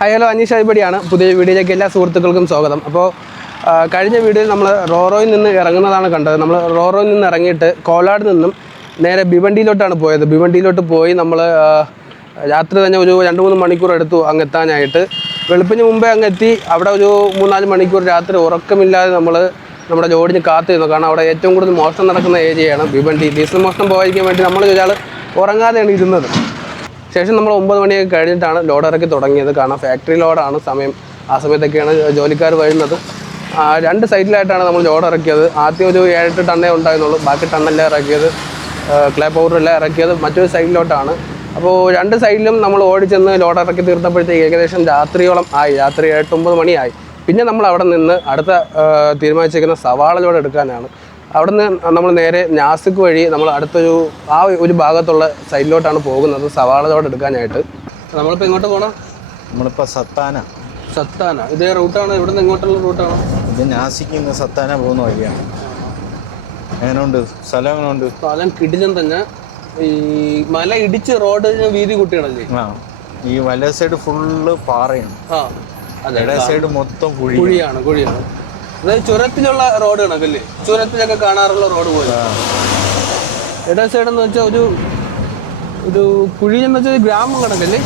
Hi hello Aneesh അഴിപ്പടിയാണ്. പുതിയ വീഡിയോയിലേക്ക് എല്ലാ സുഹൃത്തുക്കൾക്കും സ്വാഗതം. അപ്പോൾ കഴിഞ്ഞ വീഡിയോയിൽ നമ്മൾ റോറോയിൽ നിന്ന് ഇറങ്ങുന്നതാണ് കണ്ടത്. നമ്മൾ റോറോയിൽ നിന്ന് ഇറങ്ങിയിട്ട് കോലാട് നിന്നും നേരെ ഭിവണ്ടിയിലോട്ടാണ് പോയത്. ഭിവണ്ടിയിലോട്ട് പോയി നമ്മൾ രാത്രി തന്നെ ഒരു 2-3 മണിക്കൂർ എടുത്തു അങ്ങ് എത്താനായിട്ട്. വെളുപ്പിന് മുമ്പേ അങ്ങ് എത്തി. അവിടെ ഒരു 3-4 മണിക്കൂർ രാത്രി ഉറക്കമില്ലാതെ നമ്മുടെ ലോഡിന് കാത്തിരുന്നു. കാരണം അവിടെ ഏറ്റവും കൂടുതൽ മോഷണം നടക്കുന്ന ഏരിയയാണ് ഭിവണ്ടി. ഡീസൽ മോഷണം പോകാതിരിക്കാൻ വേണ്ടി നമ്മൾ ഒരാൾ ഉറങ്ങാതെയാണ് ഇരുന്നത്. ശേഷം നമ്മൾ 9 മണിയൊക്കെ കഴിഞ്ഞിട്ടാണ് ലോഡ് ഇറക്കി തുടങ്ങിയത്. കാരണം ഫാക്ടറി ലോഡാണ് സമയം. ആ സമയത്തൊക്കെയാണ് ജോലിക്കാർ വരുന്നത്. 2 സൈഡിലായിട്ടാണ് നമ്മൾ ലോഡ് ഇറക്കിയത്. ആദ്യം ഒരു 7-8 ടണ്ണേ ഉണ്ടായിരുന്നുള്ളൂ. ബാക്കി ടണ്ണെല്ലാം ഇറക്കിയത്, ക്ലേ പൗഡറെല്ലാം ഇറക്കിയത് മറ്റൊരു സൈഡിലോട്ടാണ്. അപ്പോൾ 2 സൈഡിലും നമ്മൾ ഓടിച്ചെന്ന് ലോഡ് ഇറക്കി തീർത്തപ്പോഴത്തേക്ക് ഏകദേശം രാത്രിയോളം ആയി. രാത്രി 8-9 മണിയായി. പിന്നെ നമ്മൾ അവിടെ നിന്ന് അടുത്ത തീരുമാനിച്ചിരിക്കുന്ന സവാള ലോഡ് എടുക്കാനാണ്. അവിടെ നിന്ന് നമ്മൾ നേരെ നാസിക് വഴി നമ്മൾ ഒരു ഭാഗത്തുള്ള സൈഡിലോട്ടാണ് പോകുന്നത് സവാള ലോഡ് എടുക്കാനായിട്ട്. നമ്മളിപ്പോൾ എങ്ങോട്ട് പോകണം? നമ്മളിപ്പോൾ സത്താന ഇതേ റൂട്ടാണ്? ഇവിടെ നിന്ന് എങ്ങോട്ടുള്ള റൂട്ടാണ്? ഇത് നാസിക്കിൽ നിന്ന് സത്താന പോകുന്ന വഴിയാണ്. എങ്ങനെയുണ്ട് സ്ഥലം? എങ്ങനെയുണ്ട്? സ്ഥലം കിടിലം തന്നെ. ഈ മല ഇടിച്ച് റോഡ് വീതി കൂട്ടിയാണല്ലേ? ഈ വല സൈഡ് ഫുള്ള് പാറയാണ്. ഇട സൈഡ് മൊത്തം കുഴിയാണ്. അതായത് ചുരത്തിലുള്ള റോഡ് കണക്കല്ലേ? ചുരത്തിലൊക്കെ കാണാറുള്ള റോഡ് പോലെ. ഇട സൈഡ് എന്ന് വെച്ചാൽ ഒരു കുഴി എന്ന് വെച്ചാൽ ഗ്രാമം കണക്കല്ലേ?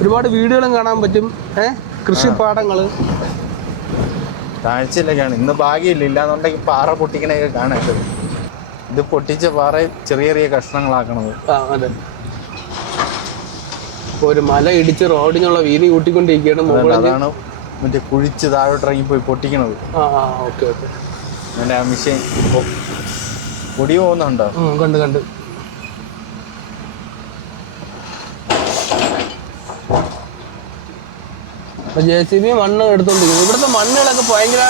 ഒരുപാട് വീടുകളും കാണാൻ പറ്റും. കൃഷിപ്പാടങ്ങൾ താഴ്ചയിലൊക്കെയാണ്. ഇന്ന് ഭാഗ്യമില്ല, ഇല്ലാന്നുണ്ടെങ്കിൽ പാറ പൊട്ടിക്കണൊക്കെ കാണാൻ. ഇത് പൊട്ടിച്ച പാറ ചെറിയ ചെറിയ കഷ്ണങ്ങളാക്കണത്. അതെ. ഇപ്പോൾ ഒരു മല ഇടിച്ച് റോഡിനുള്ള വീതി കൂട്ടിക്കൊണ്ടിരിക്കുകയാണ്. അതാണ് മറ്റേ കുഴിച്ച് താഴോട്ട് ഇറങ്ങിപ്പോയി പൊട്ടിക്കണത്. എൻ്റെ ആ മിഷീൻ ഇപ്പോൾ പൊടി പോകുന്നുണ്ടോ? കണ്ട് JCB മണ്ണ് എടുത്തോണ്ടിരിക്കുന്നത്. ഇവിടുത്തെ മണ്ണുകളൊക്കെ ഭയങ്കര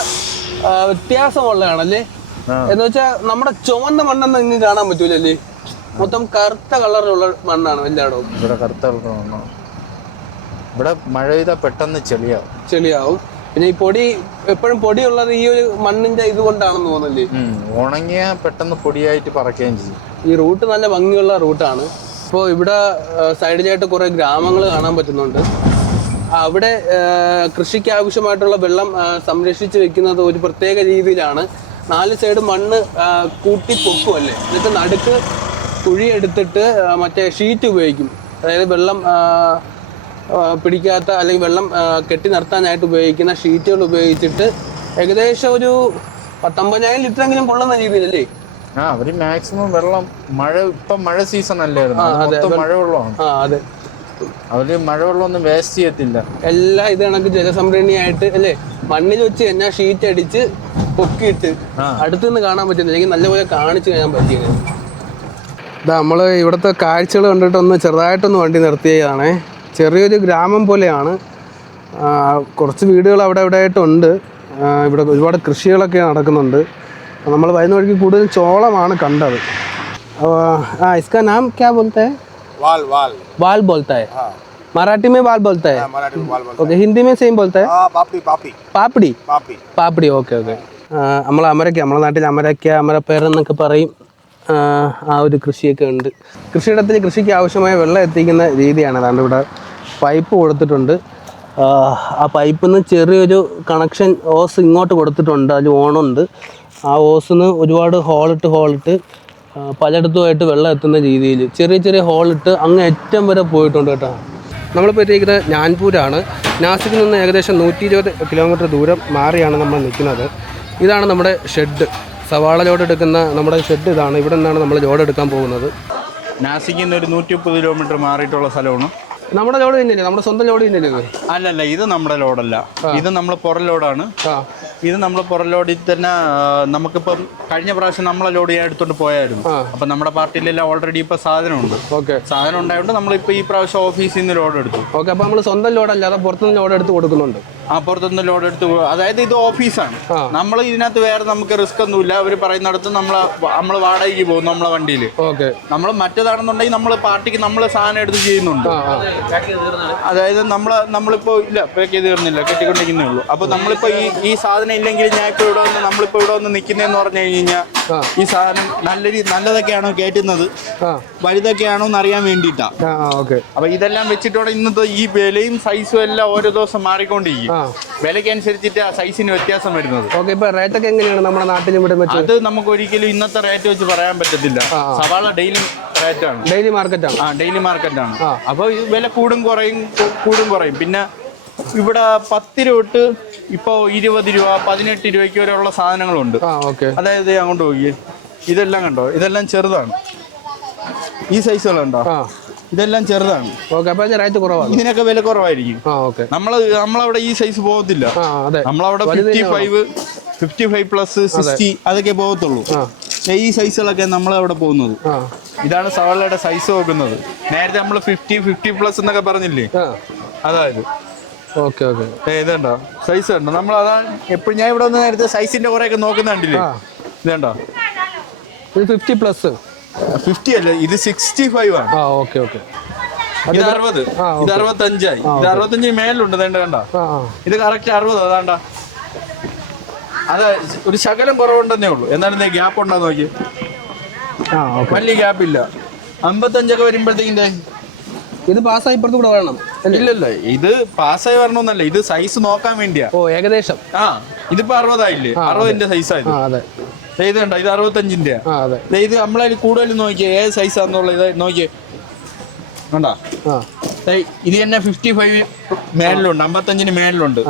വ്യത്യാസമുള്ളതാണല്ലേ? എന്ന് വെച്ചാൽ നമ്മുടെ ചുവന്ന മണ്ണെന്ന് ഇങ്ങനെ കാണാൻ പറ്റൂലല്ലേ? മൊത്തം കറുത്ത കളറിലുള്ള മണ്ണാണ് എല്ലായിടവും. ഇവിടെ കറുത്ത കളറാണ്. ഇവിടെ മഴ പെയ്താൽ പെട്ടെന്ന് ചെളിയാവും. പിന്നെ ഈ പൊടി എപ്പോഴും പൊടിയുള്ളത് ഈ ഒരു മണ്ണിന്റെ ഇത് കൊണ്ടാണെന്ന് തോന്നുന്നില്ലേ? ഉണങ്ങിയ പെട്ടെന്ന് പൊടിയായിട്ട് പറക്കുകയും ചെയ്യും. ഈ റൂട്ട് നല്ല ഭംഗിയുള്ള റൂട്ടാണ്. ഇപ്പോൾ ഇവിടെ സൈഡിലായിട്ട് കുറെ ഗ്രാമങ്ങൾ കാണാൻ പറ്റുന്നുണ്ട്. അവിടെ കൃഷിക്ക് ആവശ്യമായിട്ടുള്ള വെള്ളം സംരക്ഷിച്ച് വെക്കുന്നത് ഒരു പ്രത്യേക രീതിയിലാണ്. 4 സൈഡ് മണ്ണ് കൂട്ടി പൊക്കുമല്ലേ? എന്നിട്ട് നടുക്ക് കുഴി എടുത്തിട്ട് മറ്റേ ഷീറ്റ് ഉപയോഗിക്കും. അതായത് വെള്ളം പിടിക്കാത്ത അല്ലെങ്കിൽ വെള്ളം കെട്ടി നിർത്താനായിട്ട് ഉപയോഗിക്കുന്ന ഷീറ്റുകൾ ഉപയോഗിച്ചിട്ട് ഏകദേശം ഒരു 19,000 ലിറ്ററെങ്കിലും കൊള്ളുന്ന രീതിയിലല്ലേ? അവര് മാക്സിമം വെള്ളം ഇപ്പം മഴ സീസൺ അല്ലായിരുന്നു, മഴവെള്ളമാണ്. അതെ, അവര് മഴവെള്ളമൊന്നും വേസ്റ്റ് ചെയ്യത്തില്ല. എല്ലാം ഇത് കണക്ക് ജലസംഭരണിയായിട്ട് അല്ലേ? മണ്ണിൽ വെച്ച് തന്നെ ഷീറ്റ് അടിച്ച് പൊക്കിയിട്ട് അടുത്തുനിന്ന് കാണാൻ പറ്റുന്നില്ല. എനിക്ക് നല്ലപോലെ കാണിച്ചു കഴിയാൻ പറ്റിയത്. നമ്മൾ ഇവിടുത്തെ കാഴ്ചകൾ കണ്ടിട്ടൊന്ന് ചെറുതായിട്ടൊന്ന് വണ്ടി നിർത്തിയതാണേ. ചെറിയൊരു ഗ്രാമം പോലെയാണ്. കുറച്ച് വീടുകൾ അവിടെ ആയിട്ടുണ്ട്. ഇവിടെ ഒരുപാട് കൃഷികളൊക്കെ നടക്കുന്നുണ്ട്. നമ്മൾ വരുന്ന വഴിക്ക് കൂടുതൽ ചോളമാണ് കണ്ടത്. इसका नाम क्या बोलते हैं? वाल बोलता है. मराठी में वाल बोलता है. ओके. हिंदी में सेम बोलता है? പാപ്പിടി. ഓക്കെ. നമ്മളെ നാട്ടിൽ അമരപ്പേരെന്നൊക്കെ പറയും. ആ ഒരു കൃഷിയൊക്കെ ഉണ്ട്. കൃഷിയിടത്തിൽ കൃഷിക്ക് ആവശ്യമായ വെള്ളം എത്തിക്കുന്ന രീതിയാണ്. അതാണ്ട് ഇവിടെ പൈപ്പ് കൊടുത്തിട്ടുണ്ട്. ആ പൈപ്പിൽ നിന്ന് ചെറിയൊരു കണക്ഷൻ ഓസ് ഇങ്ങോട്ട് കൊടുത്തിട്ടുണ്ട്. അതിൽ ഓണുണ്ട്. ആ ഓസിന് ഒരുപാട് ഹോളിട്ട് പലയിടത്തുമായിട്ട് വെള്ളം എത്തുന്ന രീതിയിൽ ചെറിയ ഹോളിട്ട് അങ്ങ് ഏറ്റവും വരെ പോയിട്ടുണ്ട് കേട്ടോ. നമ്മളിപ്പോൾ എത്തിയിരിക്കുന്നത് ഞാൻപൂരാണ്. നാസിക്കിൽ നിന്ന് ഏകദേശം 120 കിലോമീറ്റർ ദൂരം മാറിയാണ് നമ്മൾ നിൽക്കുന്നത്. ഇതാണ് നമ്മുടെ ഷെഡ്. സവാള ലോഡ് എടുക്കുന്ന നമ്മുടെ ഷെഡ് ഇതാണ്. ഇവിടെ നിന്നാണ് നമ്മൾ ലോഡ് എടുക്കാൻ പോകുന്നത്. നാസിക്കിൽ നിന്ന് ഒരു 130 കിലോമീറ്റർ മാറിയിട്ടുള്ള സ്ഥലമാണ്. നമ്മുടെ ലോഡ് തന്നെയല്ലേ? നമ്മുടെ സ്വന്തം ലോഡ് തന്നെയല്ലേ? അല്ലല്ല, ഇത് നമ്മുടെ ലോഡല്ല. ഇത് നമ്മൾ പുറം ലോഡാണ്. ഇത് നമ്മൾ പുറം ലോഡിൽ തന്നെ നമുക്കിപ്പം കഴിഞ്ഞ പ്രാവശ്യം നമ്മളെ ലോഡ് ചെയ്യാൻ എടുത്തോണ്ട് പോയായിരുന്നു. അപ്പൊ നമ്മുടെ പാർട്ടിയിലെല്ലാം ഓൾറെഡി ഇപ്പൊ സാധനമുണ്ട്. സാധനം ഉണ്ടായതുകൊണ്ട് നമ്മളിപ്പോ ഈ പ്രാവശ്യം ഓഫീസിൽ നിന്ന് ലോഡ് എടുത്തു. ഓക്കെ. അപ്പൊ നമ്മൾ സ്വന്തം ലോഡ് അല്ലാതെ പുറത്തുനിന്ന് ലോഡ് എടുത്ത് കൊടുക്കുന്നുണ്ട്. പുറത്തുനിന്ന് ലോഡ് എടുത്ത്, അതായത് ഇത് ഓഫീസാണ്. നമ്മൾ ഇതിനകത്ത് വേറെ നമുക്ക് റിസ്ക് ഒന്നുമില്ല. അവർ പറയുന്നിടത്ത് നമ്മൾ വാടകയ്ക്ക് പോകും നമ്മളെ വണ്ടിയിൽ. നമ്മൾ മറ്റേതാണെന്നുണ്ടെങ്കിൽ നമ്മൾ പാർട്ടിക്ക് നമ്മൾ സാധനം എടുത്ത് ചെയ്യുന്നുണ്ട്. അതായത് നമ്മളിപ്പോ ഇല്ല പാക്ക് ചെയ്ത് തീർന്നില്ല, കെട്ടിക്കൊണ്ടിരിക്കുന്നേ ഉള്ളൂ. അപ്പൊ നമ്മളിപ്പോ ഈ സാധനം സാധനം ഇല്ലെങ്കിൽ ഞാൻ ഇപ്പോൾ ഇവിടെ വന്ന് നമ്മളിപ്പോൾ ഇവിടെ വന്ന് നിൽക്കുന്നതെന്ന് പറഞ്ഞു കഴിഞ്ഞാൽ ഈ സാധനം നല്ലതൊക്കെയാണോ കയറ്റുന്നത്, വലുതൊക്കെയാണോ എന്ന് അറിയാൻ വേണ്ടിയിട്ടാണ്. അപ്പൊ ഇതെല്ലാം വെച്ചിട്ടോടെ ഇന്നത്തെ ഈ വിലയും സൈസും എല്ലാം ഓരോ ദിവസം മാറിക്കൊണ്ടിരിക്കും. വിലയ്ക്ക് അനുസരിച്ചിട്ട് ആ സൈസിന് വ്യത്യാസം വരുന്നത്. നമ്മുടെ നാട്ടിൽ അത് നമുക്ക് ഒരിക്കലും ഇന്നത്തെ റേറ്റ് വെച്ച് പറയാൻ പറ്റത്തില്ല. സവാള ഡെയിലി റേറ്റാണ്, ഡെയിലി മാർക്കറ്റാണ്. ഡെയിലി മാർക്കറ്റാണ്. അപ്പോൾ വില കൂടും കുറയും. പിന്നെ ഇവിടെ 10 രൂപ തൊട്ട് ഇപ്പൊ 20 രൂപ 18 രൂപയ്ക്ക് വരെയുള്ള സാധനങ്ങളുണ്ട്. അതായത് അങ്ങോട്ട് നോക്കിയേ, ഇതെല്ലാം കണ്ടോ, ഇതെല്ലാം ചെറുതാണ്. ഈ സൈസുകളുണ്ടോ, ഇതെല്ലാം ചെറുതാണ്. ഇതിനൊക്കെ വില കുറവായിരിക്കും. നമ്മളവിടെ ഈ സൈസ് പോകത്തില്ല. നമ്മളവിടെ 55 പ്ലസ് 60 അതൊക്കെ പോകത്തുള്ളൂ. ഈ സൈസുകളൊക്കെ നമ്മളവിടെ പോകുന്നത്. ഇതാണ് സവാളയുടെ സൈസ് നോക്കുന്നത്. നേരത്തെ നമ്മൾ 50 പ്ലസ് എന്നൊക്കെ പറഞ്ഞില്ലേ, അതായത് ഇതുണ്ടോ സൈസ് ഉണ്ടോ. നമ്മൾ അതാണ് എപ്പോഴും ഞാൻ ഇവിടെ വന്ന് നേരത്തെ സൈസിന്റെ കുറെ ഒക്കെ നോക്കുന്നുണ്ടില്ലേ. ഇതുണ്ടോ, ഇത് 50 പ്ലസ് 50 അല്ല, ഇത് 65 ആണ്. ഇത് 60, ഇത് 65 ആയി. ഇത് 65 മേലുണ്ട്. കണ്ടോ, ഇത് കറക്റ്റ് 60. അതാണ്ട, അത് ഒരു ശകലം കുറവുണ്ടെന്നേ ഉള്ളൂ. എന്നാലും ഗ്യാപ്പ് ഉണ്ടോ നോക്കി, വലിയ ഗ്യാപ്പ് ഇല്ല. 55 ഒക്കെ വരുമ്പോഴത്തേക്കിന്റെ ഇത് പാസ്സായി ഇപ്പുറത്ത് കൂടെ വരണം. ഇല്ലല്ല, ഇത് പാസ്സായി വരണമെന്നല്ല, ഇത് സൈസ് നോക്കാൻ വേണ്ടിയാ. ഏകദേശം ഇതിപ്പോ 60 ആയില്ലേ, 60ന്റെ സൈസായത്. ഇത് കണ്ടോ, ഇത് 65ന്റെ. ഇത് നമ്മളതിൽ കൂടുതൽ നോക്കിയേ ഏത് സൈസാന്നുള്ള ഇത് നോക്കിയേ, കണ്ടാ. ഇത് തന്നെ 55 മേലിലുണ്ട്, 55ന് മേലിലുണ്ട്,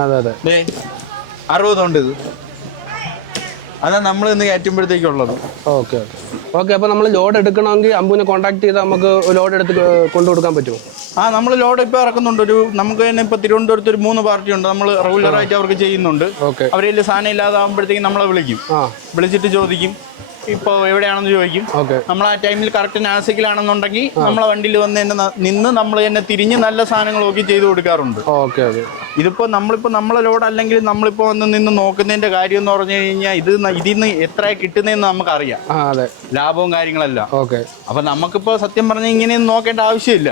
60 ഉണ്ട്. ഇത് അതാ നമ്മൾ ഇന്ന് കയറ്റുമ്പോഴത്തേക്കുള്ളത്. അപ്പൊ നമ്മൾ ലോഡ് എടുക്കണമെങ്കിൽ അമ്പുവിനെ കോൺടാക്ട് ചെയ്താൽ നമുക്ക് ലോഡ് എടുത്ത് കൊണ്ടു കൊടുക്കാൻ പറ്റുമോ? നമ്മൾ ലോഡ് ഇപ്പൊ ഇറക്കുന്നുണ്ട്. നമുക്ക് തന്നെ ഇപ്പൊ തിരുവനന്തപുരത്ത് ഒരു 3 പാർട്ടി ഉണ്ട്. നമ്മൾ റെഗുലറായിട്ട് അവർക്ക് ചെയ്യുന്നുണ്ട്. അവരിൽ സാധനം ഇല്ലാതാകുമ്പോഴത്തേക്കും നമ്മളെ വിളിച്ചിട്ട് ചോദിക്കും, ഇപ്പൊ എവിടെയാണെന്ന് ചോദിക്കും. നമ്മൾ ആ ടൈമിൽ കറക്റ്റ് നാസിക്കിലാണെന്നുണ്ടെങ്കിൽ നമ്മളെ വണ്ടിയിൽ വന്ന് നിന്ന് നമ്മൾ തന്നെ തിരിഞ്ഞ് നല്ല സാധനങ്ങൾ നോക്കി ചെയ്ത് കൊടുക്കാറുണ്ട്. ഇതിപ്പോ നമ്മളെ ലോഡ് അല്ലെങ്കിൽ നമ്മളിപ്പോ വന്ന് നിന്ന് നോക്കുന്നതിന്റെ കാര്യം എന്ന് പറഞ്ഞു കഴിഞ്ഞാൽ ഇതിന്ന് എത്ര കിട്ടുന്നതെന്ന് നമുക്കറിയാം, ലാഭവും കാര്യങ്ങളെല്ലാം. അപ്പൊ നമുക്കിപ്പോ സത്യം പറഞ്ഞാൽ ഇങ്ങനെയൊന്നും നോക്കേണ്ട ആവശ്യമില്ല.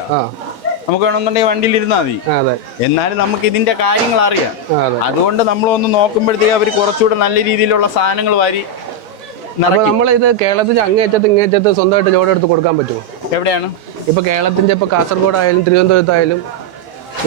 നമുക്ക് വേണമെന്നുണ്ടെങ്കിൽ വണ്ടിയിൽ ഇരുന്നാൽ മതി. എന്നാലും നമുക്ക് ഇതിന്റെ കാര്യങ്ങൾ അറിയാം. അതുകൊണ്ട് നമ്മളൊന്ന് നോക്കുമ്പോഴത്തേക്ക് അവർ കുറച്ചുകൂടെ നല്ല രീതിയിലുള്ള സാധനങ്ങൾ വാരി. നമ്മളിത് കേരളത്തിന്റെ അങ്ങേറ്റത്ത് ഇങ്ങേറ്റത്ത് സ്വന്തമായിട്ട് ലോഡ് എടുത്ത് കൊടുക്കാൻ പറ്റുമോ? എവിടെയാണ് ഇപ്പൊ കേരളത്തിന്റെ ഇപ്പൊ കാസർഗോഡ് ആയാലും തിരുവനന്തപുരത്തായാലും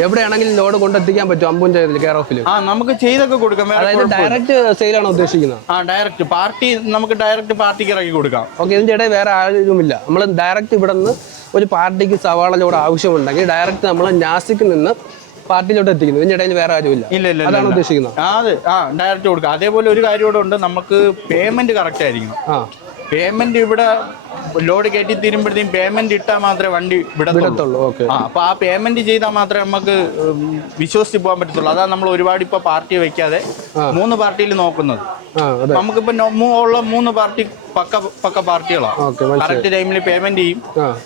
എവിടെയാണെങ്കിലും ലോഡ് കൊണ്ടെത്തിക്കാൻ പറ്റും അമ്പൂന്റെ കെയർ ഓഫിൽ? നമുക്ക് ചെയ്തൊക്കെ കൊടുക്കാം. അതായത് ഡയറക്റ്റ് സെയിലാണോ ഉദ്ദേശിക്കുന്നത്? ഡയറക്റ്റ് പാർട്ടി, നമുക്ക് ഡയറക്റ്റ് പാർട്ടിക്ക് ഇറക്കി കൊടുക്കാം. ഇതിന്റെ ഇടയിൽ വേറെ ആരുമില്ല. നമ്മൾ ഡയറക്റ്റ് ഇവിടെ നിന്ന് ഒരു പാർട്ടിക്ക് സവാള ലോഡ് ആവശ്യമുണ്ടെങ്കിൽ ഡയറക്റ്റ് നമ്മൾ നാസിക്കിൽ നിന്ന് പാർട്ടിയിലോട്ട് എത്തിക്കുന്നു. ഇതിന്റെ ഇടയിൽ വേറെ ആരുമില്ല. അതാണ് ഉദ്ദേശിക്കുന്നത്. ഡയറക്റ്റ് കൊടുക്കാം. അതേപോലെ ഒരു കാര്യം കൂടെ ഉണ്ട്, നമുക്ക് പേയ്മെന്റ് കറക്റ്റ് ആയിരിക്കണം. പേയ്മെന്റ് ഇവിടെ ലോഡ് കയറ്റി തീരുമ്പോഴത്തേക്കും പേയ്മെന്റ് ഇട്ടാൽ മാത്രമേ വണ്ടി വിടത്തുള്ളൂ. അപ്പൊ ആ പേയ്മെന്റ് ചെയ്താൽ മാത്രമേ നമുക്ക് വിശ്വസിച്ച് പോകാൻ പറ്റത്തുള്ളൂ. അതാണ് നമ്മൾ ഒരുപാട് ഇപ്പൊ പാർട്ടി വെക്കാതെ 3 പാർട്ടിയിൽ നോക്കുന്നത്. നമുക്കിപ്പോ ഉള്ള 3 പാർട്ടി പക്ക പാർട്ടികളാണ്. കറക്റ്റ് ടൈമിൽ പേയ്മെന്റ് ചെയ്യും.